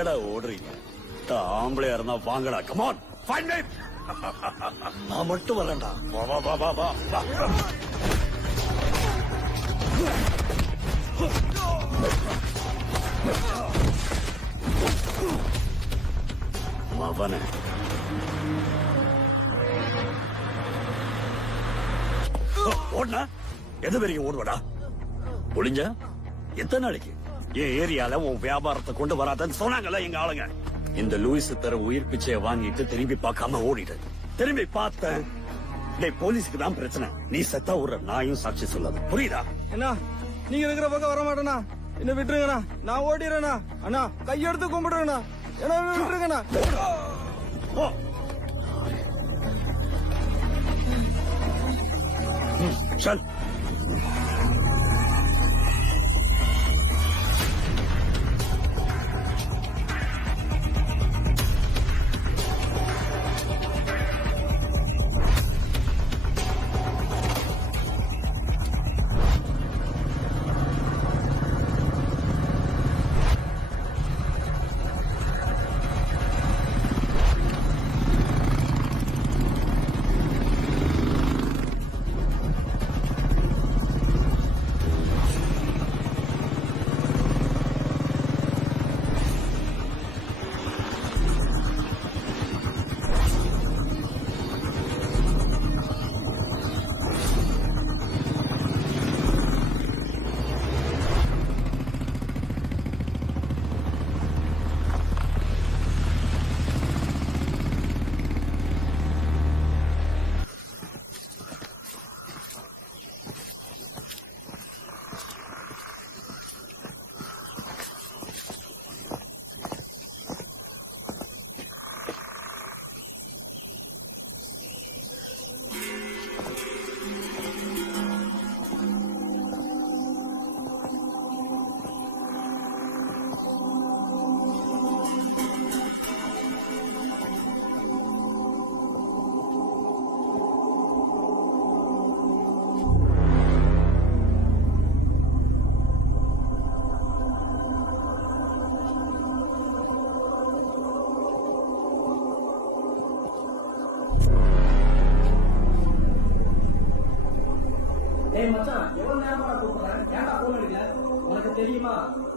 எங்கடா ஓடுறீங்க? ஆம்பளையா இருந்தா வாங்கடா. Come on find me. நான் மட்டும் வரேன்டா. வா வா வா வா வா. மவனே ஓடுனா எது வரைக்கும் ஓடுவடா? ஒளிஞ்ச எத்தனை நாளைக்கு? என் ஏரியால உன் வியாபாரத்தை கொண்டு வராதன்னு சொன்னாங்கல்ல எங்க ஆளுங்க. இந்த லூயிஸ் தர உயிர் பிச்சையை வாங்கிட்டு திரும்பி பார்க்காம ஓடிட்டு திரும்பி பார்த்தேன். போலீஸ்க்கு தான் பிரச்சனை. நீ செத்தா ஒரு நாயும் சாட்சி சொல்லாது. புரியுதா? என்ன நீங்க இருக்கிற பக்கம் வர மாட்டேனா? என்ன விட்டுருங்கண்ணா, நான் ஓடிடுறேண்ணா. அண்ணா கையெடுத்து கும்பிடுறேண்ணா, என்ன விட்டுருங்கண்ணா. चल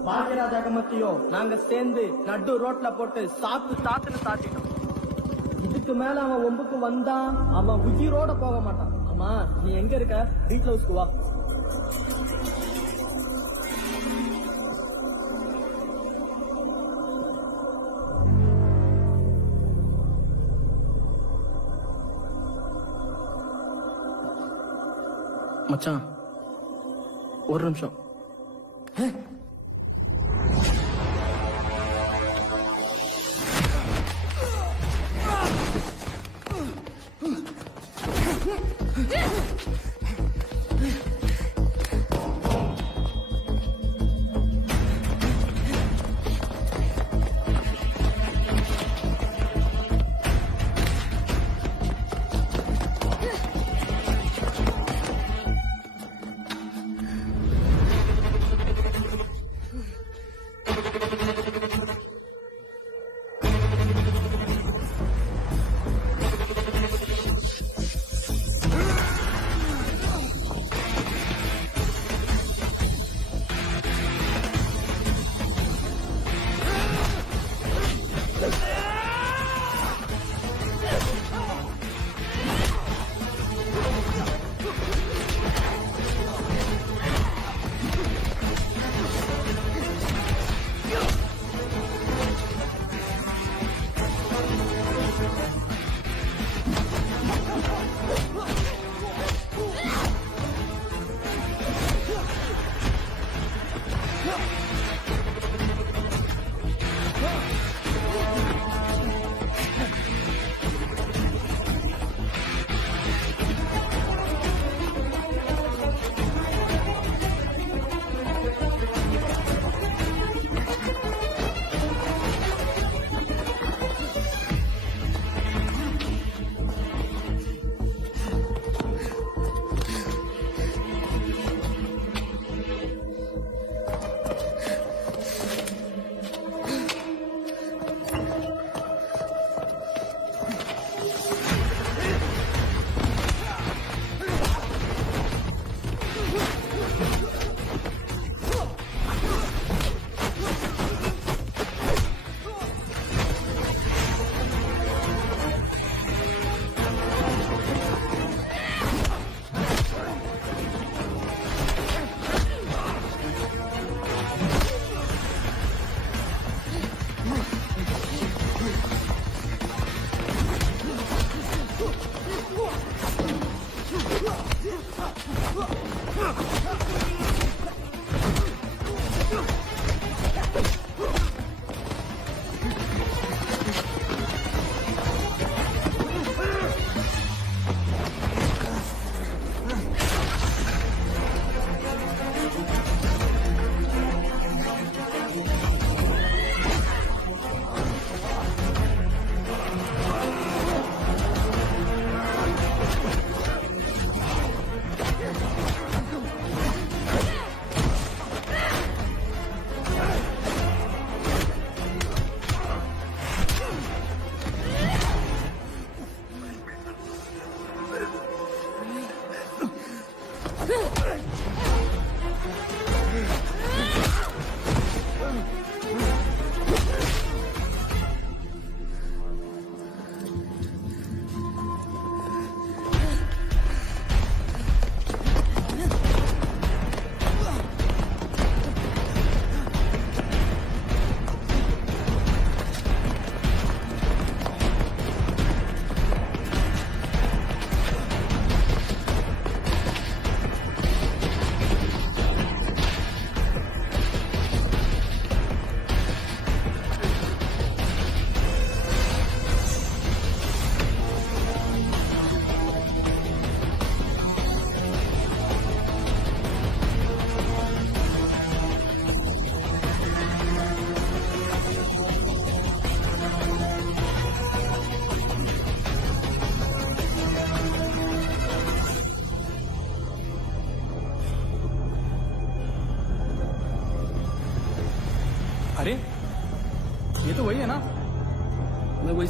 பாக்யராஜாக மத்தியும் நாங்க சேர்ந்து நடு ரோட்ல போட்டு தாத்துன்னு சாத்திட்டோம். இதுக்கு மேல அவன் ஒம்புக்கு வந்தான், அவன் உயிரோட போக மாட்டான். ஆமா, நீ எங்க இருக்க? பீச் ஹவுஸ்க்கு வா. மச்சான் ஒரு நிமிஷம்.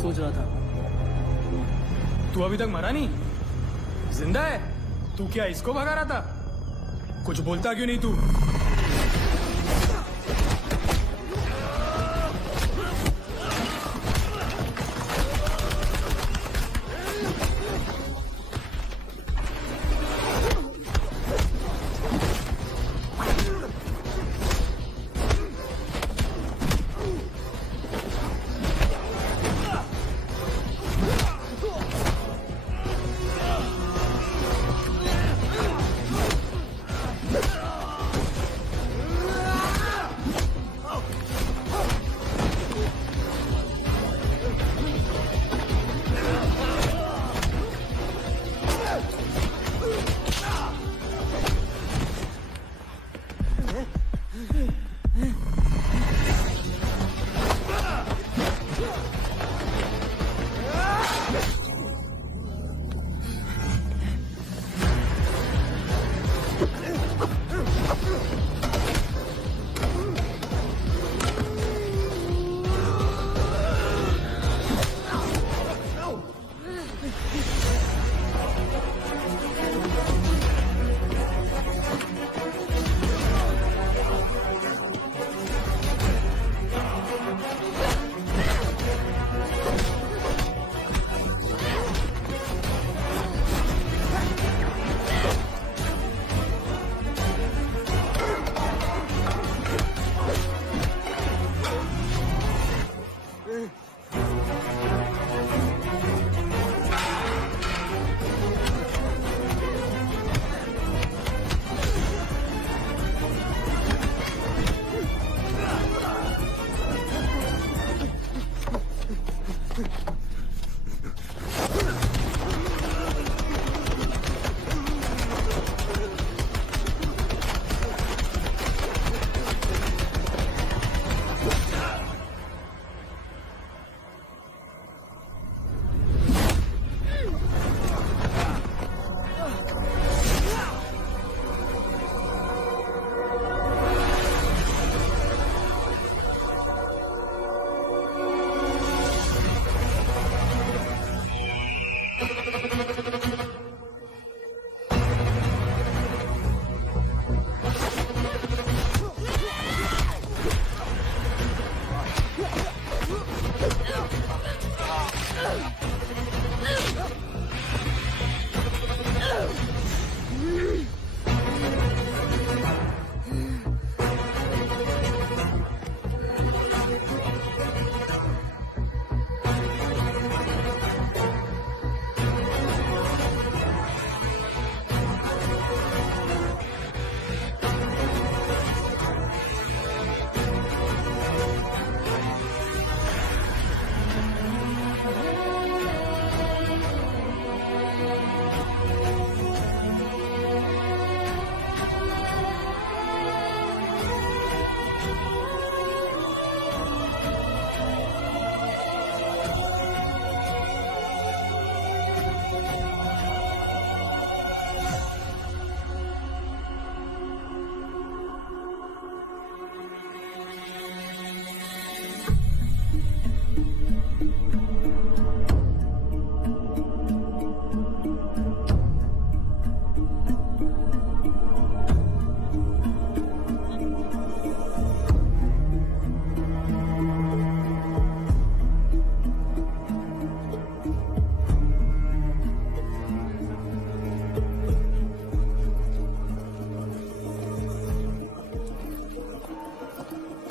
सोच रहा था। तू अभी तक मरा नहीं, जिंदा है। तू क्या इसको भगा रहा था? कुछ बोलता क्यों नहीं तू?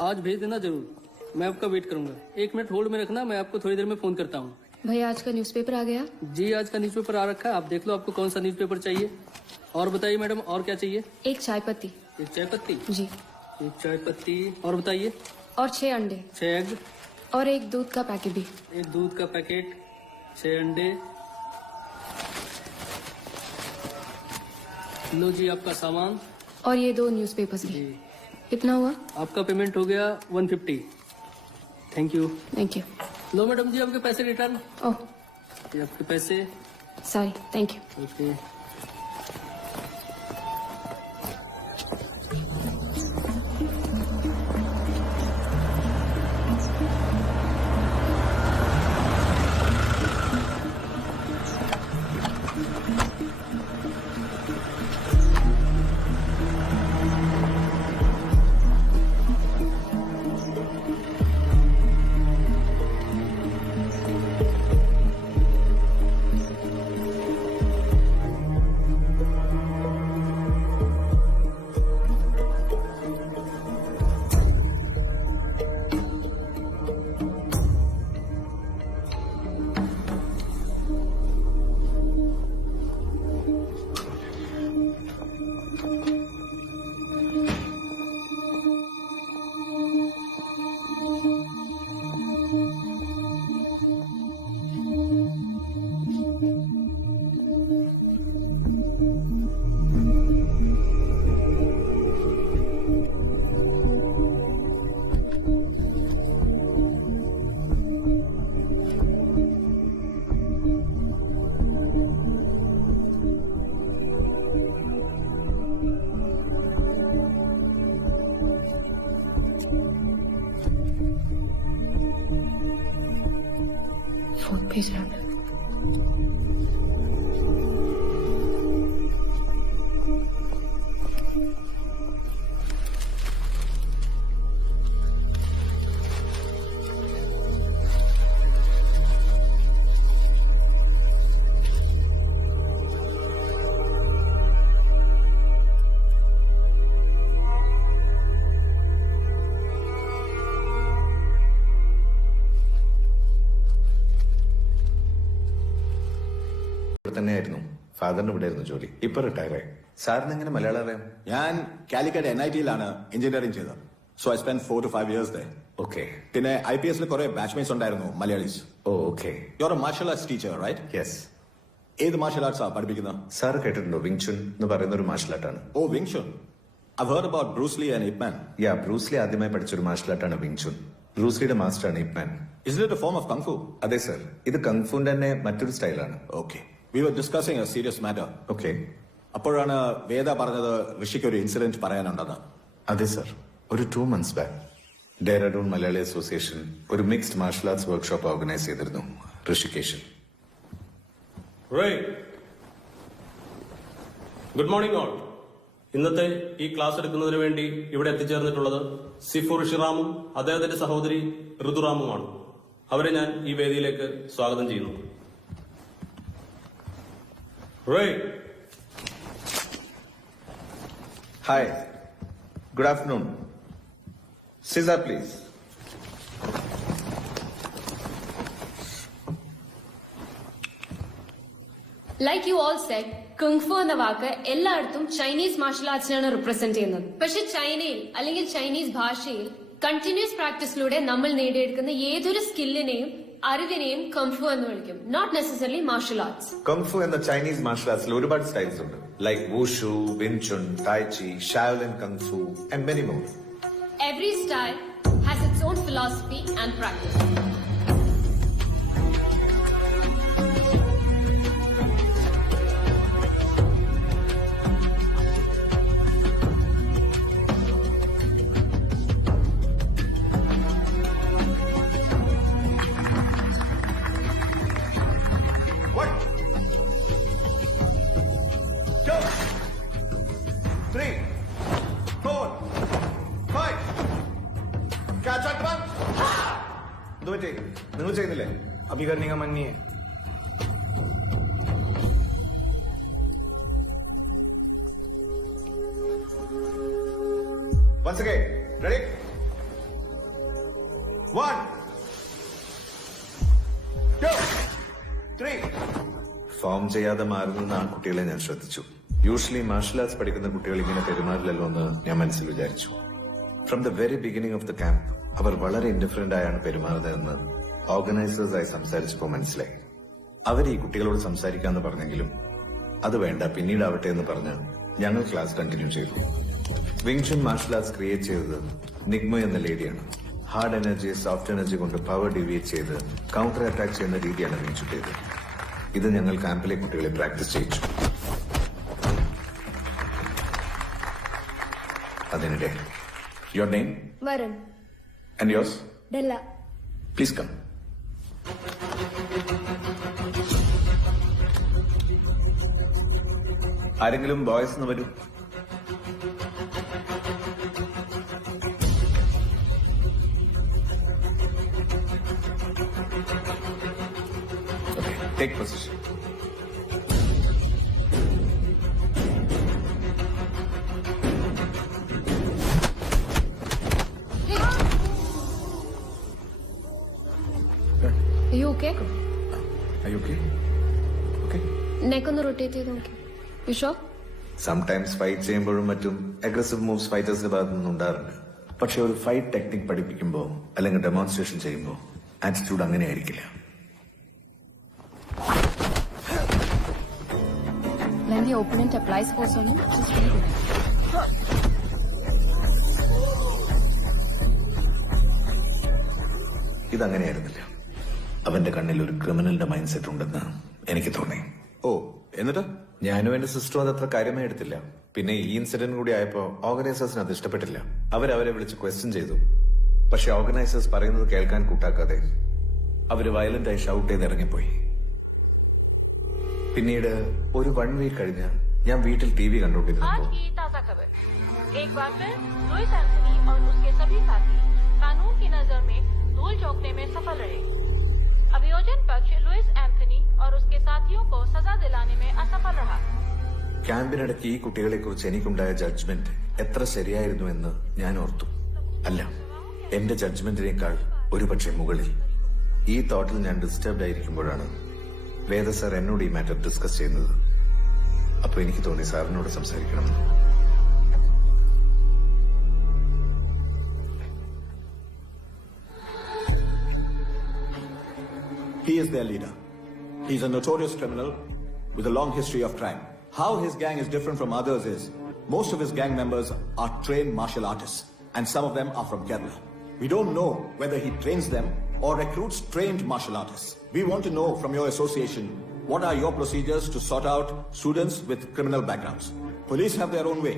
आज भेज देना जरूर, मैं आपका वेट करूंगा। 1 मिनट होल्ड में रखना, मैं आपको थोड़ी देर में फोन करता हूँ। भैया आज का न्यूज़पेपर आ गया? जी आज का न्यूज़पेपर आ रखा है, आप देख लो आपको कौन सा न्यूज़पेपर चाहिए। और बताइए मैडम, और क्या चाहिए? 1 चाय पत्ती। 1 चाय पत्ती? जी। 1 चाय पत्ती। और बताइए? और 6 अंडे। 6 एग। और 1 दूध का पैकेट भी। 1 दूध का पैकेट, 6 अंडे। लो जी आपका सामान। और ये 2 न्यूज़पेपर्स भी। कितना हुआ? आपका पेमेंट हो गया 150। Thank you. Thank you. लो मैडम जी आपके पैसे रिटर्न। ओह ये आपके पैसे। Sorry, thank you. ओके। പേജിലുണ്ട്. തന്നെയായിരുന്നു ഫാദറിന് ഇവിടെ ആയിരുന്നു ജോലി. ഇപ്പൊ റിട്ടയർ ആയി. സാറിന് എങ്ങനെ മലയാളം അറിയാം? ഞാൻ കാലിക്കറ്റ് NIT-ലാണ് എഞ്ചിനീയറിംഗ് ചെയ്തത്. So I spend 4 to 5 years there. Okay. പിന്നെ IPS-ൽ കുറെ ബാച്ച്മേറ്റ്സ് ഉണ്ടായിരുന്നു Malayalis. Oh okay. You are a martial arts teacher right? Yes. ഏത് മാർഷൽ ആർട്സാ പഠിപ്പിക്കുന്നത്? സാർ കേട്ടിട്ടുണ്ടോ? വിങ്ചുൻ എന്ന് പറയുന്ന ഒരു മാർഷൽ ആർട്ടാണ്. Oh Wing Chun. I've heard about Bruce Lee and Ip Man. Yeah, Bruce Lee ആദ്യമായി പഠിച്ചൊരു മാർഷൽ ആർട്ടാണ് വിങ്ചുൻ. ബ്രൂസ്ലിയുടെ മാസ്റ്ററാണ് Ip Man. Isn't it a form of kung fu? അതെ സർ, ഇത് കങ്ഫുന്റെ തന്നെ മറ്റൊരു സ്റ്റൈലാണ്. Okay. We were discussing a serious matter. Okay. അപ്പോഴാണ് വേദ പറഞ്ഞത് ഋഷിക്ക് ഒരു ഇൻസിഡന്റ് പറയാനുണ്ടെന്ന്. അതെ സർ, ഒരു 2 months back Dehradun Malayali association ഒരു mixed martial arts workshop organise ചെയ്തിരുന്നു ഋഷികേശിൽ. Good morning all. ഇന്നത്തെ ഈ ക്ലാസ് എടുക്കുന്നതിന് വേണ്ടി ഇവിടെ എത്തിച്ചേർന്നിട്ടുള്ളത് സിഫു ഋഷിറാമും അദ്ദേഹത്തിന്റെ സഹോദരി ഋതുറാമുമാണ്. അവരെ ഞാൻ ഈ വേദിയിലേക്ക് സ്വാഗതം ചെയ്യുന്നു. Hi, good afternoon. Scissor please. Like you all said, kung fu എന്ന വാക്ക് എല്ലായിടത്തും ചൈനീസ് മാർഷൽ ആർട്സിനാണ് റിപ്രസെന്റ് ചെയ്യുന്നത്. പക്ഷെ ചൈനയിൽ അല്ലെങ്കിൽ ചൈനീസ് ഭാഷയിൽ കണ്ടിന്യൂസ് പ്രാക്ടീസിലൂടെ നമ്മൾ നേടിയെടുക്കുന്ന ഏതൊരു സ്കില്ലിനെയും അറിവിനെയും കംഫു എന്ന് വിളിക്കും, not necessarily martial arts. Kung fu എന്ന ചൈനീസ് മാർഷൽ ആർട്സിൽ ഒരുപാട് സ്റ്റൈൽസ് ഉണ്ട്, like wushu, Wing Chun, tai chi, Shaolin kung fu and many more. Every style has its own philosophy and practice. നിങ്ങൾ ചെയ്യുന്നില്ലേ? अभी करने का मन नहीं है. Once again, ready? 1, 2, 3. ഫോം ചെയ്യാതെ മാറുന്ന ആൺകുട്ടികളെ ഞാൻ ശ്രദ്ധിച്ചു. യൂഷ്വലി മാർഷൽ ആർട്സ് പഠിക്കുന്ന കുട്ടികൾ ഇങ്ങനെ പെരുമാറില്ലല്ലോ എന്ന് ഞാൻ മനസ്സിൽ വിചാരിച്ചു. From the very beginning of the camp അവർ വളരെ ഇൻഡിഫറന്റ് ആയാണ് പെരുമാറുന്നതെന്ന് ഓർഗനൈസേഴ്സായി സംസാരിച്ചപ്പോൾ മനസ്സിലായി. അവർ ഈ കുട്ടികളോട് സംസാരിക്കാന്ന് പറഞ്ഞെങ്കിലും അത് വേണ്ട, പിന്നീടാവട്ടെ എന്ന് പറഞ്ഞ് ഞങ്ങൾ ക്ലാസ് കണ്ടിന്യൂ ചെയ്തു. വിങ്ചുൻ മാർഷൽ ആർട്സ് ക്രിയേറ്റ് ചെയ്തത് നിഗ്മ എന്ന ലേഡിയാണ്. ഹാർഡ് എനർജി സോഫ്റ്റ് എനർജി കൊണ്ട് പവർ ഡിവിയേറ്റ് ചെയ്ത് കൗണ്ടർ അറ്റാക്ക് ചെയ്യുന്ന രീതിയാണ് വിങ്ചുട്ടേത്. ഇത് ഞങ്ങൾ ക്യാമ്പിലെ കുട്ടികളെ പ്രാക്ടീസ് ചെയ്യിച്ചു. അതിനിടെ your name? Varun. And yours? Della. Please come. ആരെങ്കിലും ബോയ്സ് എന്ന് വരൂ. Take position. Are you okay? Are you okay? Okay. Neck ഒന്ന് റൊട്ടേറ്റ് ചെയ്ത് നോക്കി. You sure? സംടൈംസ് ഫൈറ്റ് ചെയ്യുമ്പോഴും മറ്റും അഗ്രസീവ് മൂവ്സ് ഫൈറ്റേഴ്സിന്റെ ഭാഗത്തു നിന്ന് ഉണ്ടാറുണ്ട്. പക്ഷെ ഒരു ഫൈറ്റ് ടെക്നിക് പഠിപ്പിക്കുമ്പോൾ അല്ലെങ്കിൽ ഡെമോൺസ്ട്രേഷൻ ചെയ്യുമ്പോൾ ആറ്റിറ്റ്യൂഡ് അങ്ങനെ ആയിരിക്കില്ല. When the opponent applies force on you, just feel good. ഇതങ്ങനെയായിരുന്നില്ല. അവന്റെ കണ്ണിൽ ഒരു ക്രിമിനലിന്റെ മൈൻഡ് സെറ്റ് ഉണ്ടെന്ന് എനിക്ക് തോന്നി. ഓ, എന്നിട്ട് ഞാനും എന്റെ സിസ്റ്ററും അതത്ര കാര്യമായി എടുത്തില്ല. പിന്നെ ഈ ഇൻസിഡന്റ് കൂടി ആയപ്പോ ഓർഗനൈസേഴ്സിന് അത് ഇഷ്ടപ്പെട്ടില്ല. അവരെ വിളിച്ച് ക്വസ്റ്റ്യൻ ചെയ്തു. പക്ഷെ ഓർഗനൈസേഴ്സ് പറയുന്നത് കേൾക്കാൻ കൂട്ടാക്കാതെ അവര് വയലന്റായി ഷൗട്ട് ചെയ്ത് ഇറങ്ങിപ്പോയി. പിന്നീട് ഒരു 1 വീക്ക് കഴിഞ്ഞ് ഞാൻ വീട്ടിൽ TV കണ്ടുകൊണ്ടിരുന്നപ്പോൾ एक बार फिर लुइस एंथनी और उसके सभी साथी कानून की नजर में धूल झोंकने में सफल रहे. अभियोजन पक्ष लुइस एंथनी और उसके साथियों को सजा दिलाने में असफल रहा. ക്യാമ്പിനിടയ്ക്ക് ഈ കുട്ടികളെ കുറിച്ച് എനിക്കുണ്ടായ ജഡ്ജ്മെന്റ് എത്ര ശരിയായിരുന്നു എന്ന് ഞാൻ ഓർത്തു. അല്ല, എന്റെ ജഡ്ജ്മെന്റിനേക്കാൾ ഒരുപക്ഷെ മുകളിൽ. ഈ തോട്ടിൽ ഞാൻ ഡിസ്റ്റർബ്ഡ് ആയിരിക്കുമ്പോഴാണ് വേദ സാർ എന്നോട് ഈ മാറ്റർ ഡിസ്കസ് ചെയ്യുന്നത്. അപ്പൊ എനിക്ക് തോന്നി സാറിനോട് സംസാരിക്കണമെന്ന്. He is their leader. He's a notorious criminal with a long history of crime. How his gang is different from others is, most of his gang members are trained martial artists, and some of them are from Kerala. We don't know whether he trains them or recruits trained martial artists. We want to know from your association, what are your procedures to sort out students with criminal backgrounds? Police have their own way,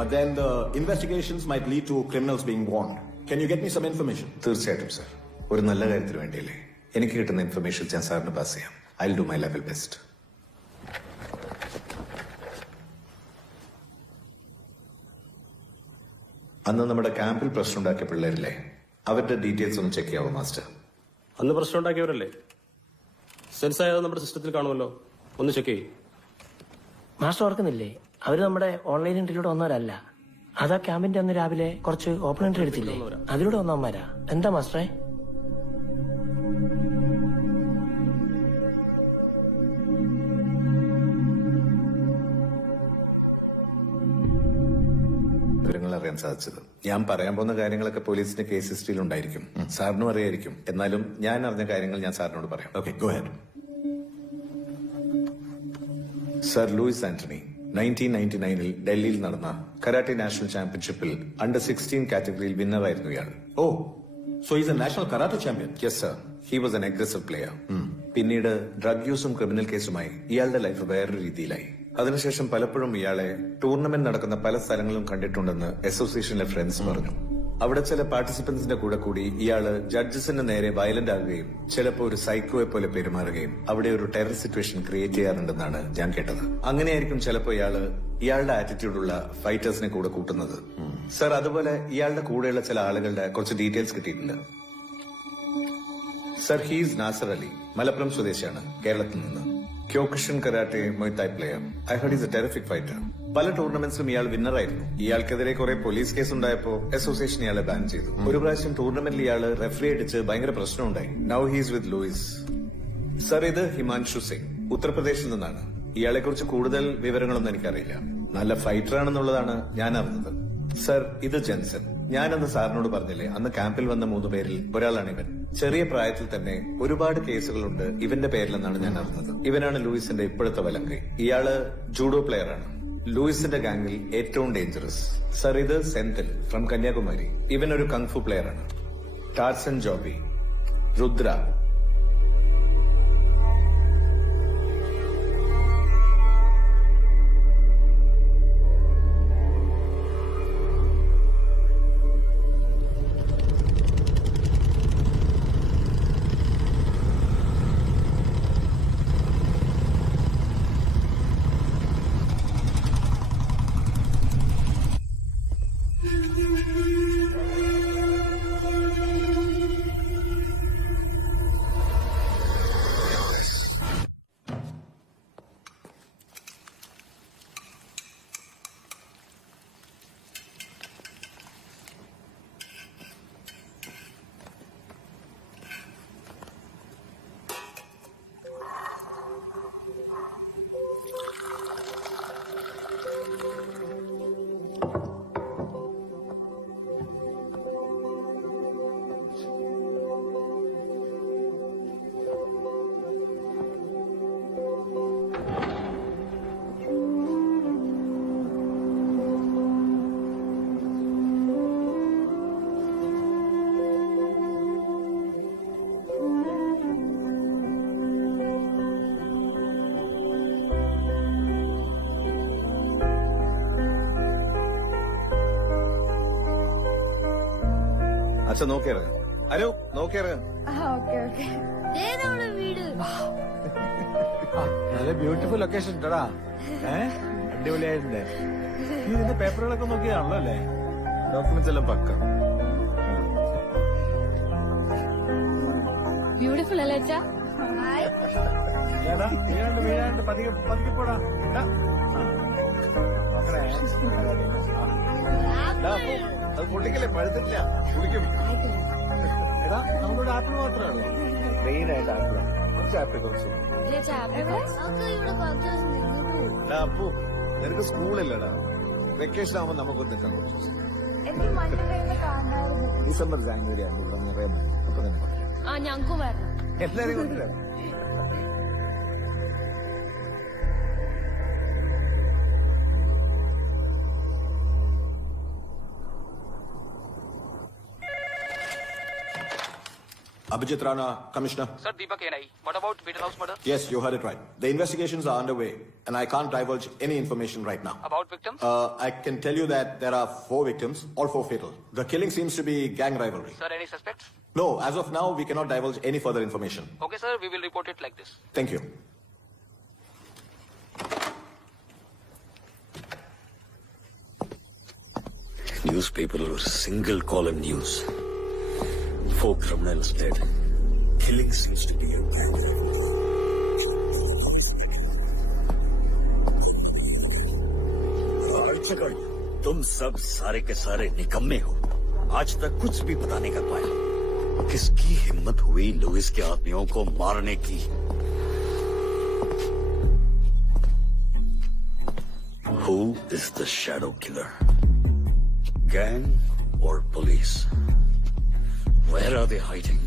but then the investigations might lead to criminals being warned. Can you get me some information? തീർച്ചയായിട്ടും സർ. ഒരു നല്ല കാര്യത്തിന് വേണ്ടിയല്ലേ. എനിക്ക് കിട്ടുന്ന ഇൻഫർമേഷൻ ഞാൻ സാറിന് പാസ് ചെയ്യാം. I will do my level best. അന്ന് നമ്മുടെ ക്യാമ്പിൽ പ്രശ്നം ഉണ്ടാക്കിയ പിള്ളേരില്ലേ, അവരുടെ ഡീറ്റെയിൽസ് ഒന്ന് ചെക്ക് ചെയ്യാവോ മാസ്റ്റർ? അന്ന് പ്രശ്നം ഉണ്ടാക്കിയവരല്ലേ? സെൻസ് ആയത് നമ്മുടെ സിസ്റ്റത്തിൽ കാണുമല്ലോ, ഒന്ന് ചെക്ക് ചെയ്യും. മാസ്റ്റർ ഓർക്കുന്നില്ലേ, അവര് നമ്മുടെ ഓൺലൈൻ ഇന്റർവ്യൂടെ വന്നവരല്ല. അതാ ക്യാമ്പിന്റെ അന്ന് രാവിലെ കുറച്ച് ഓപ്പൺ എൻട്രി എടുത്തില്ലേ, അതിലൂടെ വന്നവന്മാരാ. എന്താ മാസ്റ്ററെ? വിവരങ്ങൾ അറിയാൻ സാധിച്ചത്. ഞാൻ പറയാൻ പോകുന്ന കാര്യങ്ങളൊക്കെ പോലീസിന്റെ കേസ് ഹിസ്റ്ററിയിൽ ഉണ്ടായിരിക്കും, സാറിനും അറിയായിരിക്കും. എന്നാലും ഞാൻ അറിഞ്ഞ കാര്യങ്ങൾ ഞാൻ സാറിനോട് പറയാം. Okay, go ahead. Sir Louis Antony 1999 ഡൽഹിയിൽ നടന്ന കരാട്ടെ നാഷണൽ ചാമ്പ്യൻഷിപ്പിൽ അണ്ടർ 16 കാറ്റഗറിയിൽ വിന്നറായിരുന്നു ഇയാൾ. Oh, so he's a national karate champion? Yes, sir. He was an aggressive player. പിന്നീട് ഡ്രഗ് യൂസും ക്രിമിനൽ കേസുമായി ഇയാളുടെ ലൈഫ് വേറൊരു രീതിയിലായി. അതിനുശേഷം പലപ്പോഴും ഇയാളെ ടൂർണമെന്റ് നടക്കുന്ന പല സ്ഥലങ്ങളും കണ്ടിട്ടുണ്ടെന്ന് അസോസിയേഷനിലെ ഫ്രണ്ട്സ് പറഞ്ഞു. അവിടെ ചില പാർട്ടിസിപ്പൻസിന്റെ കൂടെ കൂടി ഇയാള് ജഡ്ജസിന് നേരെ വയലന്റ് ആകുകയും ചിലപ്പോൾ ഒരു സൈക്കോയെ പോലെ പെരുമാറുകയും അവിടെ ഒരു ടെറർ സിറ്റുവേഷൻ ക്രിയേറ്റ് ചെയ്യാറുണ്ടെന്നാണ് ഞാൻ കേട്ടത്. അങ്ങനെയായിരിക്കും ചിലപ്പോൾ ഇയാളുടെ ആറ്റിറ്റ്യൂഡുള്ള ഫൈറ്റേഴ്സിനെ കൂടെ കൂട്ടുന്നത്. സർ, അതുപോലെ ഇയാളുടെ കൂടെയുള്ള ചില ആളുകളുടെ കുറച്ച് ഡീറ്റെയിൽസ് കിട്ടിയിട്ടുണ്ട്. സർ, ഹീസ് നാസർ അലി, മലപ്പുറം സ്വദേശിയാണ്, കേരളത്തിൽ നിന്ന്. Kyokushin karate Muay Thai player. I heard is a terrific fighter. പല ടൂർണമെന്റ്സിലും ഇയാൾ വിന്നറായിരുന്നു. ഇയാൾക്കെതിരെ കുറെ പോലീസ് കേസ് ഉണ്ടായപ്പോ അസോസിയേഷൻ ഇയാളെ ബാൻ ചെയ്തു. ഒരു പ്രാവശ്യം ടൂർണമെന്റിൽ ഇയാള് റെഫറി അടിച്ച് ഭയങ്കര പ്രശ്നമുണ്ടായി. Now he's with Louis. Sir, ഇത് ഹിമാൻഷു സിംഗ്, ഉത്തർപ്രദേശിൽ നിന്നാണ്. ഇയാളെ കുറിച്ച് കൂടുതൽ വിവരങ്ങളൊന്നും എനിക്കറിയില്ല. നല്ല ഫൈറ്റർ ആണെന്നുള്ളതാണ് ഞാൻ അറിഞ്ഞത്. സർ, ഇത് ജെൻസൺ. ഞാനന്ന് സാറിനോട് പറഞ്ഞില്ലേ, അന്ന് ക്യാമ്പിൽ വന്ന 3 പേരിൽ ഒരാളാണ് ഇവൻ. ചെറിയ പ്രായത്തിൽ തന്നെ ഒരുപാട് കേസുകളുണ്ട് ഇവന്റെ പേരിലെന്നാണ് ഞാൻ അറിഞ്ഞത്. ഇവനാണ് ലൂയിസിന്റെ ഇപ്പോഴത്തെ വലങ്കൈ. ഇയാള് ജൂഡോ പ്ലെയർ ആണ്. ലൂയിസിന്റെ ഗാംഗിൽ ഏറ്റവും ഡേഞ്ചറസ്. സർ, ഇത് സെന്തിൽ ഫ്രം കന്യാകുമാരി. ഇവൻ ഒരു കങ്ഫു പ്ലെയർ ആണ്. ടാർസൻ ജോബി, രുദ്ര. അച്ഛൻ നോക്കിയിറങ്ങ. ഹലോ, നോക്കിയിറങ്ങ. Okay okay. വീട്. നല്ല ബ്യൂട്ടിഫുൾ ലൊക്കേഷൻ ഉണ്ടടാ. അടിപൊളിയായിട്ടുണ്ട്. നീ നിന്റെ പേപ്പറുകളൊക്കെ നോക്കിയാണല്ലോ അല്ലേ? ഡോക്യുമെന്റ്സ് എല്ലാം പക്ക. ബ്യൂട്ടിഫുൾ അല്ലേ അച്ഛാ? വീഴാണ്ട് പതുക്കെ പോടാ. അത് പൊട്ടിക്കല്ലേ, പഴുത്തിട്ടില്ല, കുടിക്കും. എടാ നമ്മളോട് ആപ്പിൾ മാത്രമാണോ? മെയിൻ ആയിട്ട് ആപ്പിൾ. കുറച്ച് ആപ്പിൾ കുറച്ച്. അപ്പു നിനക്ക് സ്കൂളില്ലടാ. വെക്കേഷൻ ആവുമ്പോ നമുക്കൊന്ന് നിൽക്കാൻ കുറച്ച് ഡിസംബർ ജാനുവരി ആണ് ഇവിടെ നിറയെ. അപ്പൊ തന്നെ ഞങ്ങൾക്കും വരണം. എല്ലാരും കൊണ്ടുവരാം. Abhijit Rana, Commissioner. Sir, Deepak NI. What about Beetle House murder? Yes, you heard it right. The investigations are underway, and I can't divulge any information right now. About victims? I can tell you that there are 4 victims, all 4 fatal. The killing seems to be gang rivalry. Sir, any suspects? No, as of now, we cannot divulge any further information. Okay, sir, we will report it like this. Thank you. Newspaper or single column news. 4 criminals dead. Killing seems to be a pattern. तुम सब सारे के सारे निकम्मे हो. आज तक कुछ भी पता नहीं कर पाए. किसकी हिम्मत हुई लुइस के आदमियों को मारने की? Who is the shadow killer? Gang or police? Where are they hiding?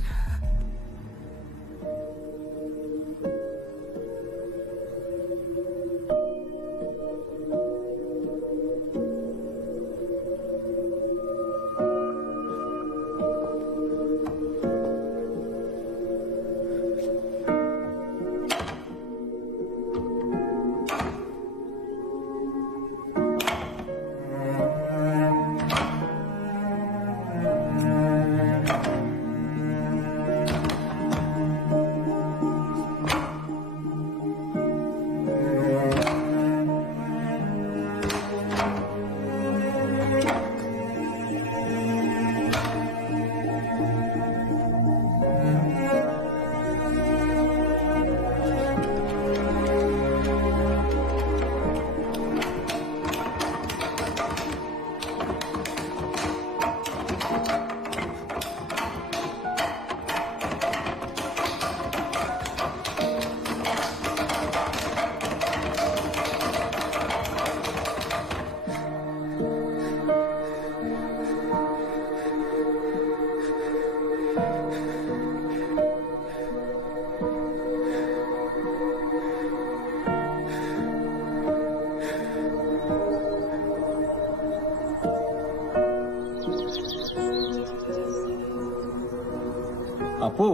Appu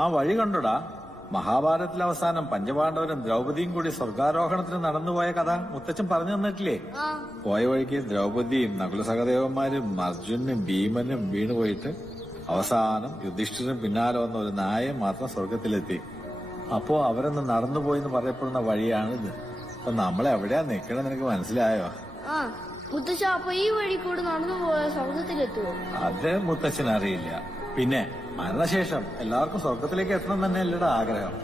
ആ വഴി കണ്ടോടാ? മഹാഭാരതത്തിലെ അവസാനം പഞ്ചപാണ്ഡവരും ദ്രൗപദിയും കൂടി സ്വർഗാരോഹണത്തിന് നടന്നുപോയ കഥ മുത്തച്ഛൻ പറഞ്ഞു തന്നിട്ടില്ലേ? പോയ വഴിക്ക് ദ്രൗപദിയും നകുല സഹദേവന്മാരും അർജുനും ഭീമനും വീണുപോയിട്ട് അവസാനം യുധിഷ്ഠിരനും പിന്നാലെ വന്ന ഒരു നായം മാത്രം സ്വർഗത്തിലെത്തി. അപ്പോ അവരൊന്ന് നടന്നുപോയിന്ന് പറയപ്പെടുന്ന വഴിയാണിത്. അപ്പൊ നമ്മളെവിടെയാ നിക്കണേ നിനക്ക് മനസ്സിലായോ? അപ്പൊ ഈ വഴി കൂടെ നടന്നു പോയ സ്വർഗത്തിലെത്തുവോ? അത് മുത്തച്ഛൻ അറിയില്ല. പിന്നെ മരണശേഷം എല്ലാവർക്കും സ്വർഗത്തിലേക്ക് എത്തണം തന്നെ അല്ലയുടെ ആഗ്രഹം.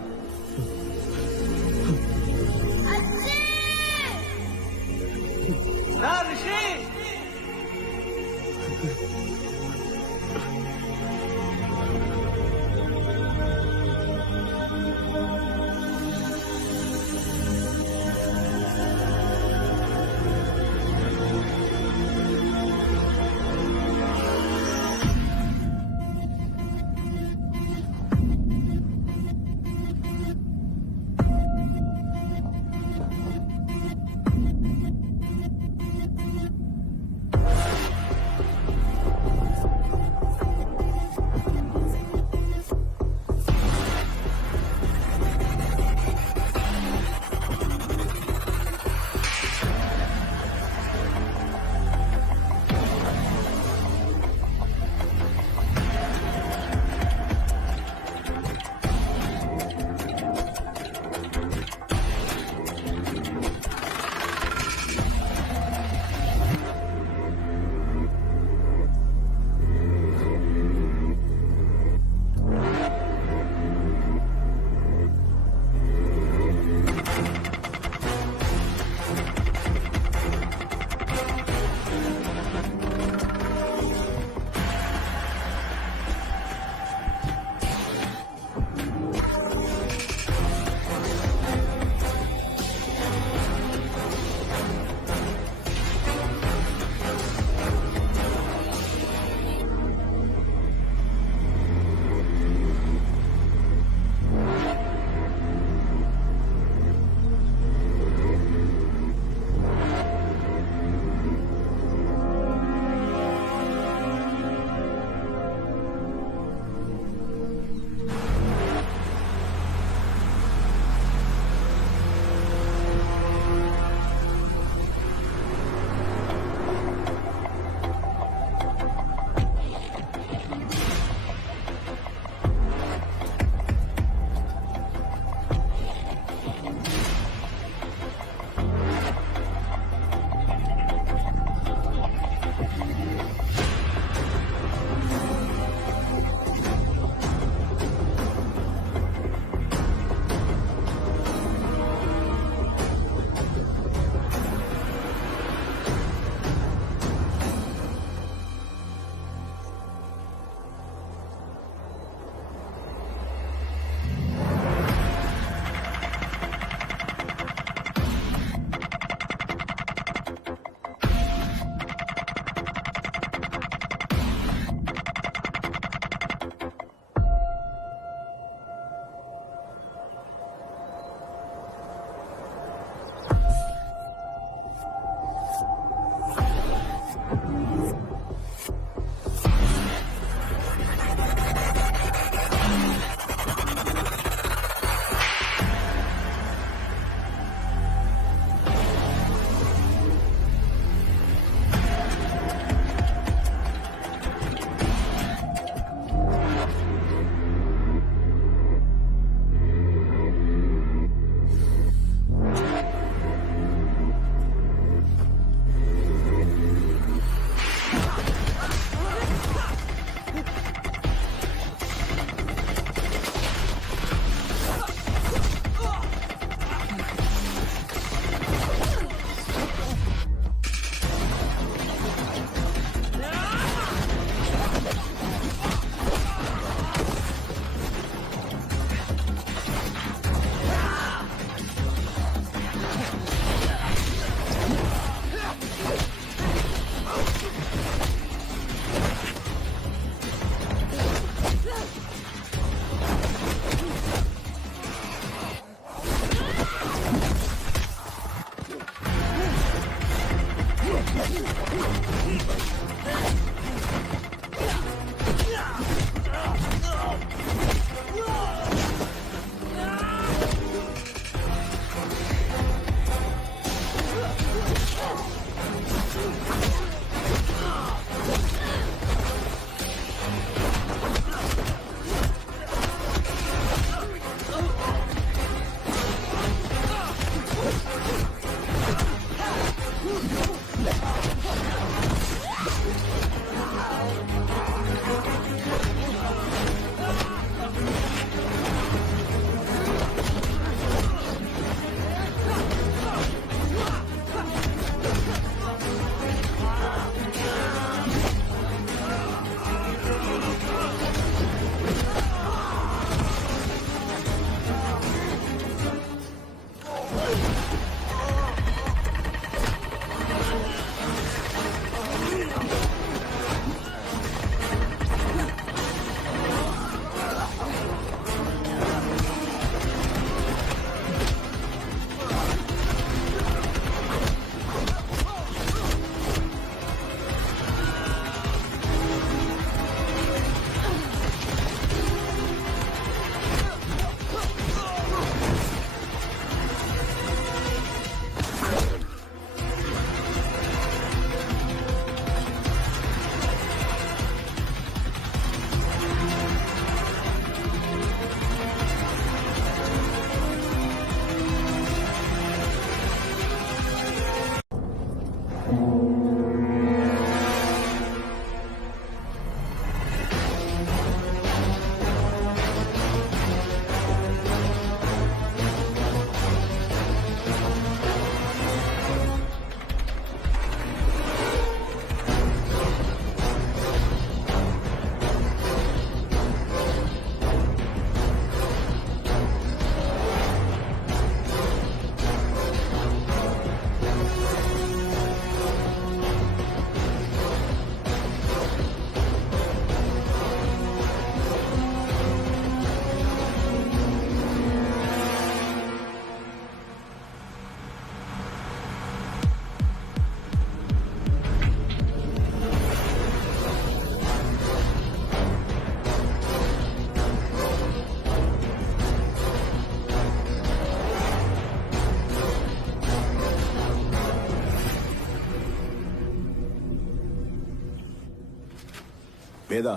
Veda.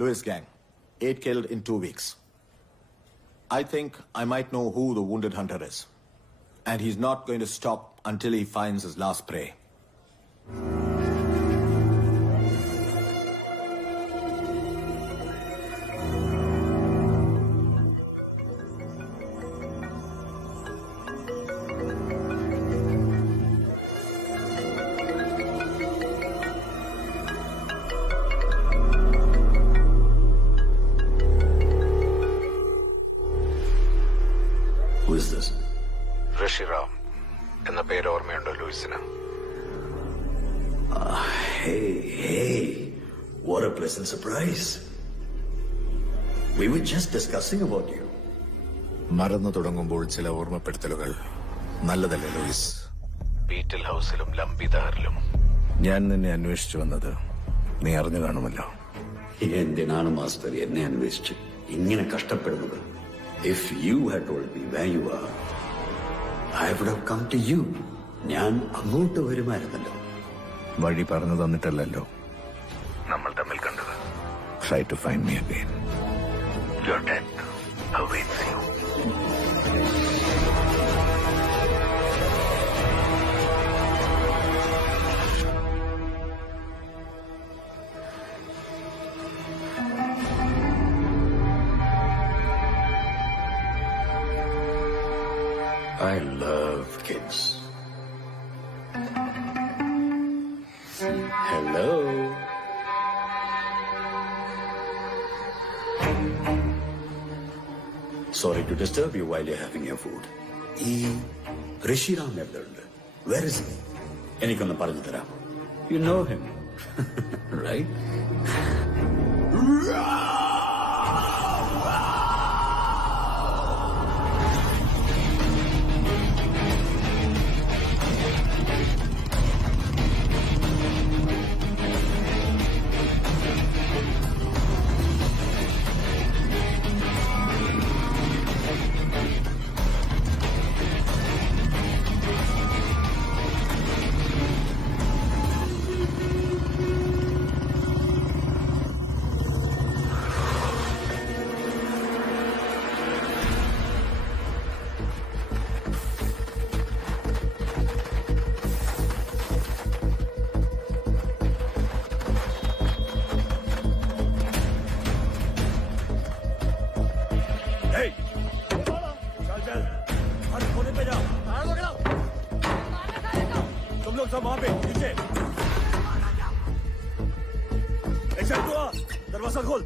Lewis gang. 8 killed in 2 weeks. I think I might know who the wounded hunter is. And he's not going to stop until he finds his last prey. Who is this? ഋഷി റാം എന്ന പേര് ഓർമ്മയുണ്ടോ ലൂയിസിന്? Hey, what a pleasant surprise. We were just discussing about you. മറന്നു തുടങ്ങുമ്പോൾ ചില ഓർമ്മപ്പെടുത്തലുകൾ നല്ലതല്ലേ ലൂയിസ്? ബീറ്റിൽ ഹൗസിലും ലംബിദാറിലും ഞാൻ നിന്നെ അന്വേഷിച്ചു വന്നത് നീ അറിഞ്ഞു കാണുമല്ലോ. എന്തിനാണ് മാസ്റ്റർ എന്നെ അന്വേഷിച്ച് ഇങ്ങനെ കഷ്ടപ്പെടുന്നത്? If you had told me where you are, I would have come to you. ഞാൻ അങ്ങോട്ട് വരുമായിരുന്നല്ലോ. വഴി പറഞ്ഞു തന്നിട്ടല്ലോ നമ്മൾ തമ്മിൽ കണ്ടത്. Try to find me again. Your death awaits you. I love kids. Hello. Sorry to disturb you while you're having your food. Rishi Ram എവിടെയുണ്ട്? Where is he? എനിക്കൊന്ന് പറഞ്ഞു തരാം. You know him, right? सब वहां पे नीचे। एक साइड को दरवाजा खोल।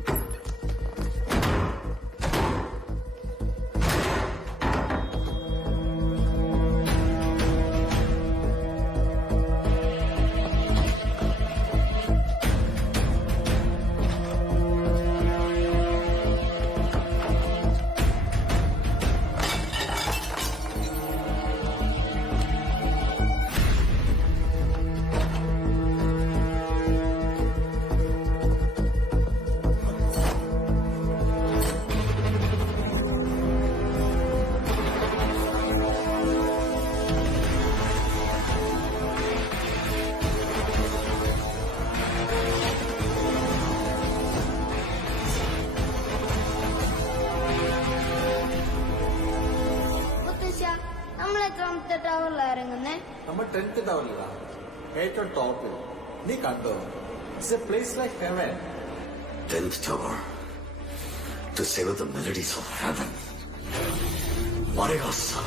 നമ്മൾ 10th ടവറിലാണ്, ഏറ്റവും ടോപ്പിൽ. നീ കണ്ടോ? It's a place like heaven. 10th tower to savor the melodies of heaven. Marigasa.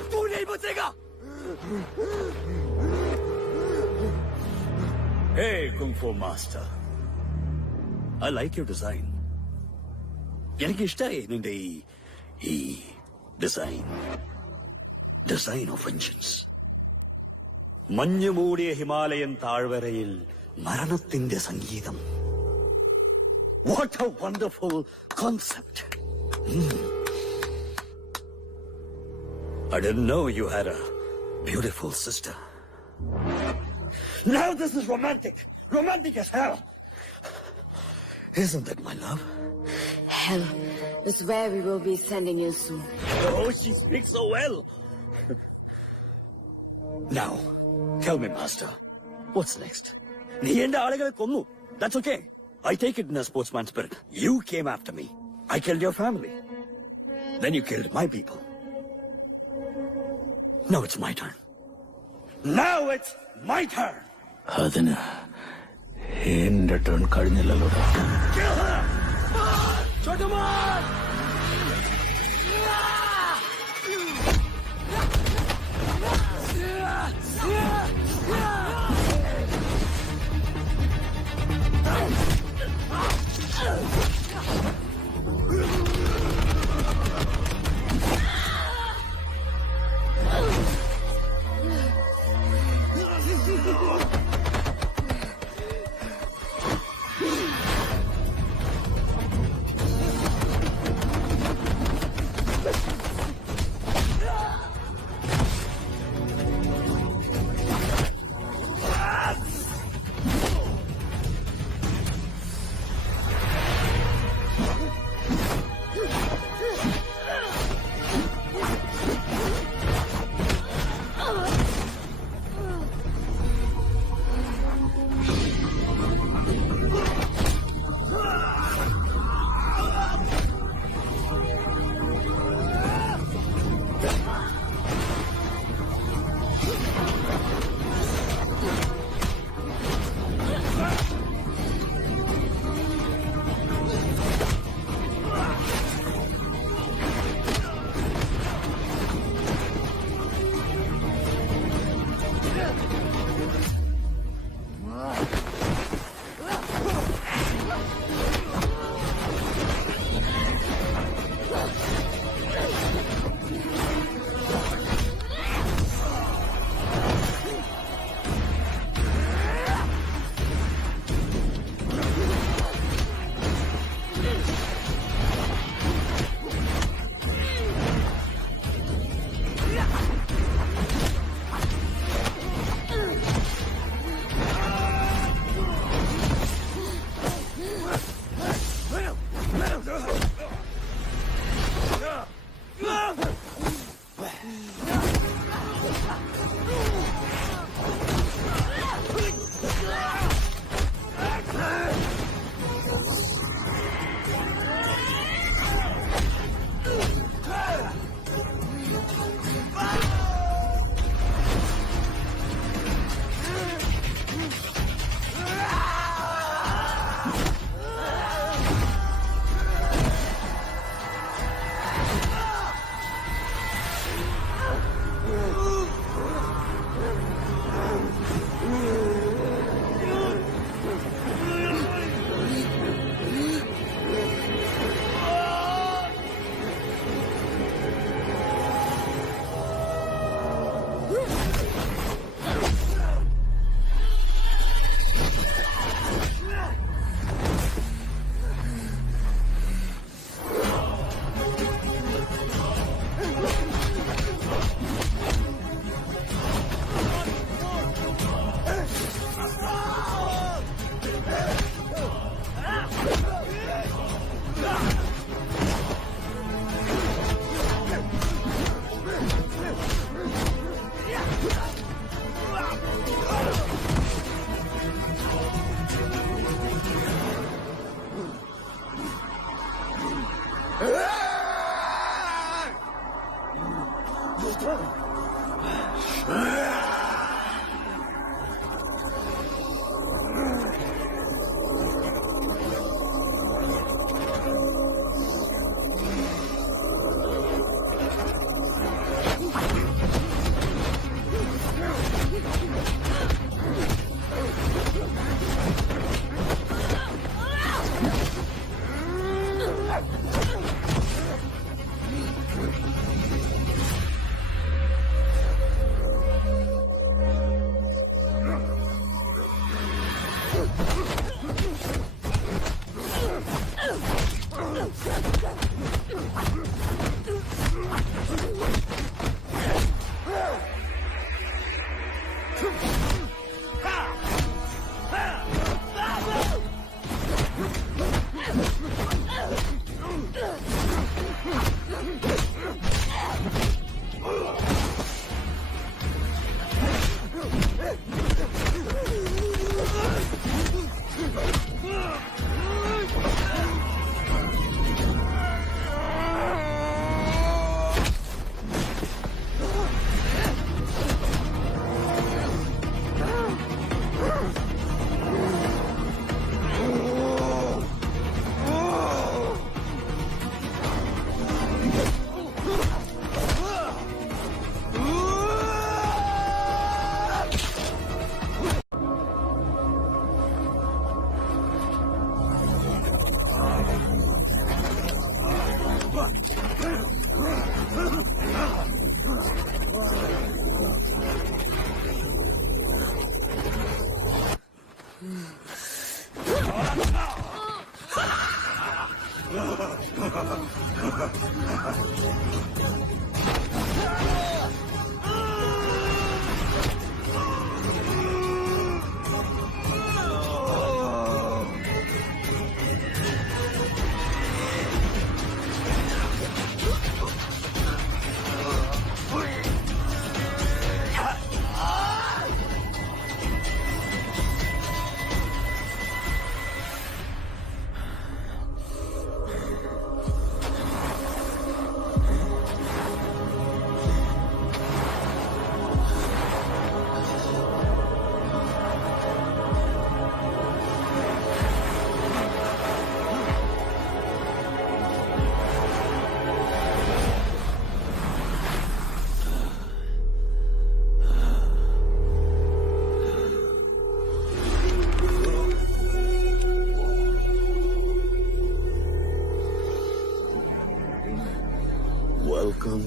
अब तू नहीं बचेगा। Hey, Kung Fu Master. I like your design. എനിക്ക് ഇഷ്ടായി നിന്റെ ഈ ഡിസൈൻ ഓഫ് വെഞ്ചൻസ്. മഞ്ഞുമൂടിയ ഹിമാലയൻ താഴ്വരയിൽ മരണത്തിന്റെ സംഗീതം. What a wonderful concept. I didn't know you had a beautiful sister. Now this is romantic. Romantic as hell. Isn't it, my love? Hell is where we will be sending you soon. Oh, she speaks so well. Now, tell me, Master, what's next? Nee enda aalugale konnu. That's okay. I take it in a sportsman spirit. You came after me. I killed your family. Then you killed my people. Now it's my turn. Now it's my turn. Adina, ende turn kadinillaloda. Kill her! Chotaman!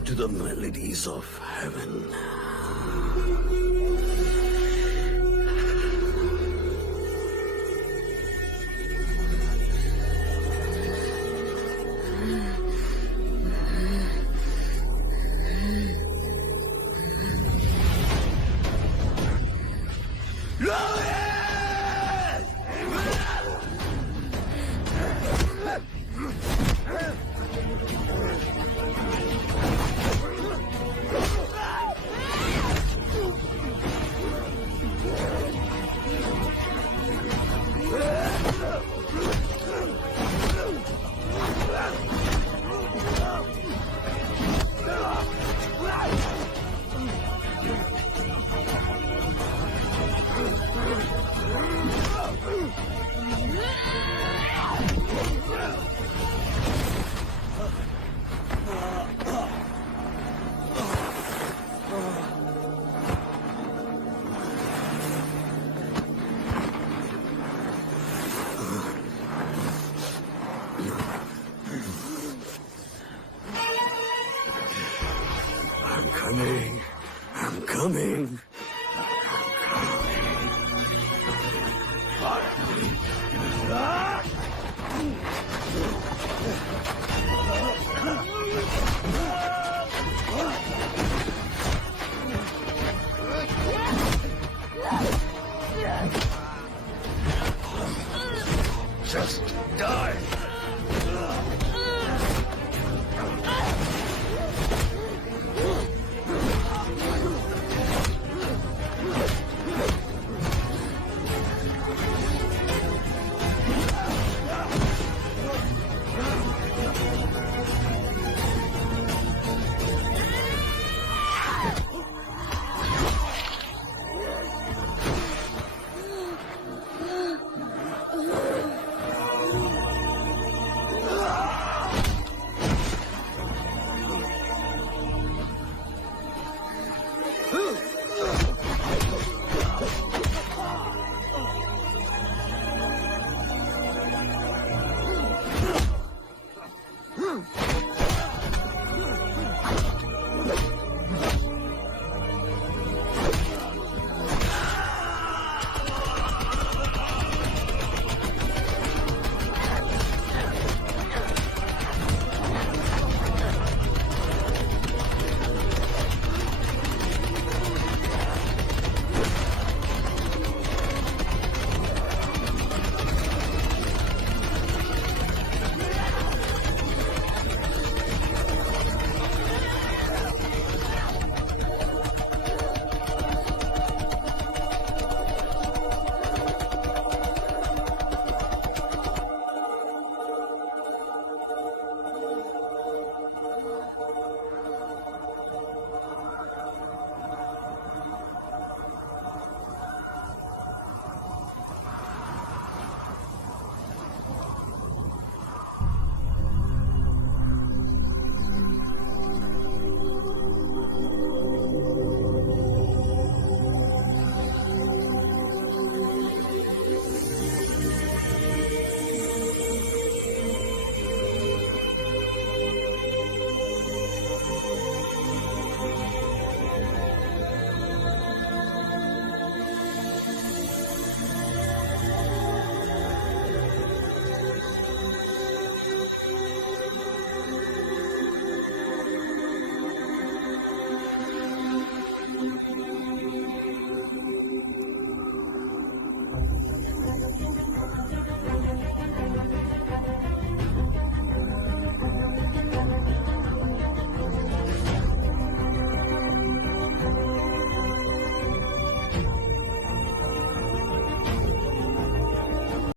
to the melodies of heaven. I'm coming. Just die.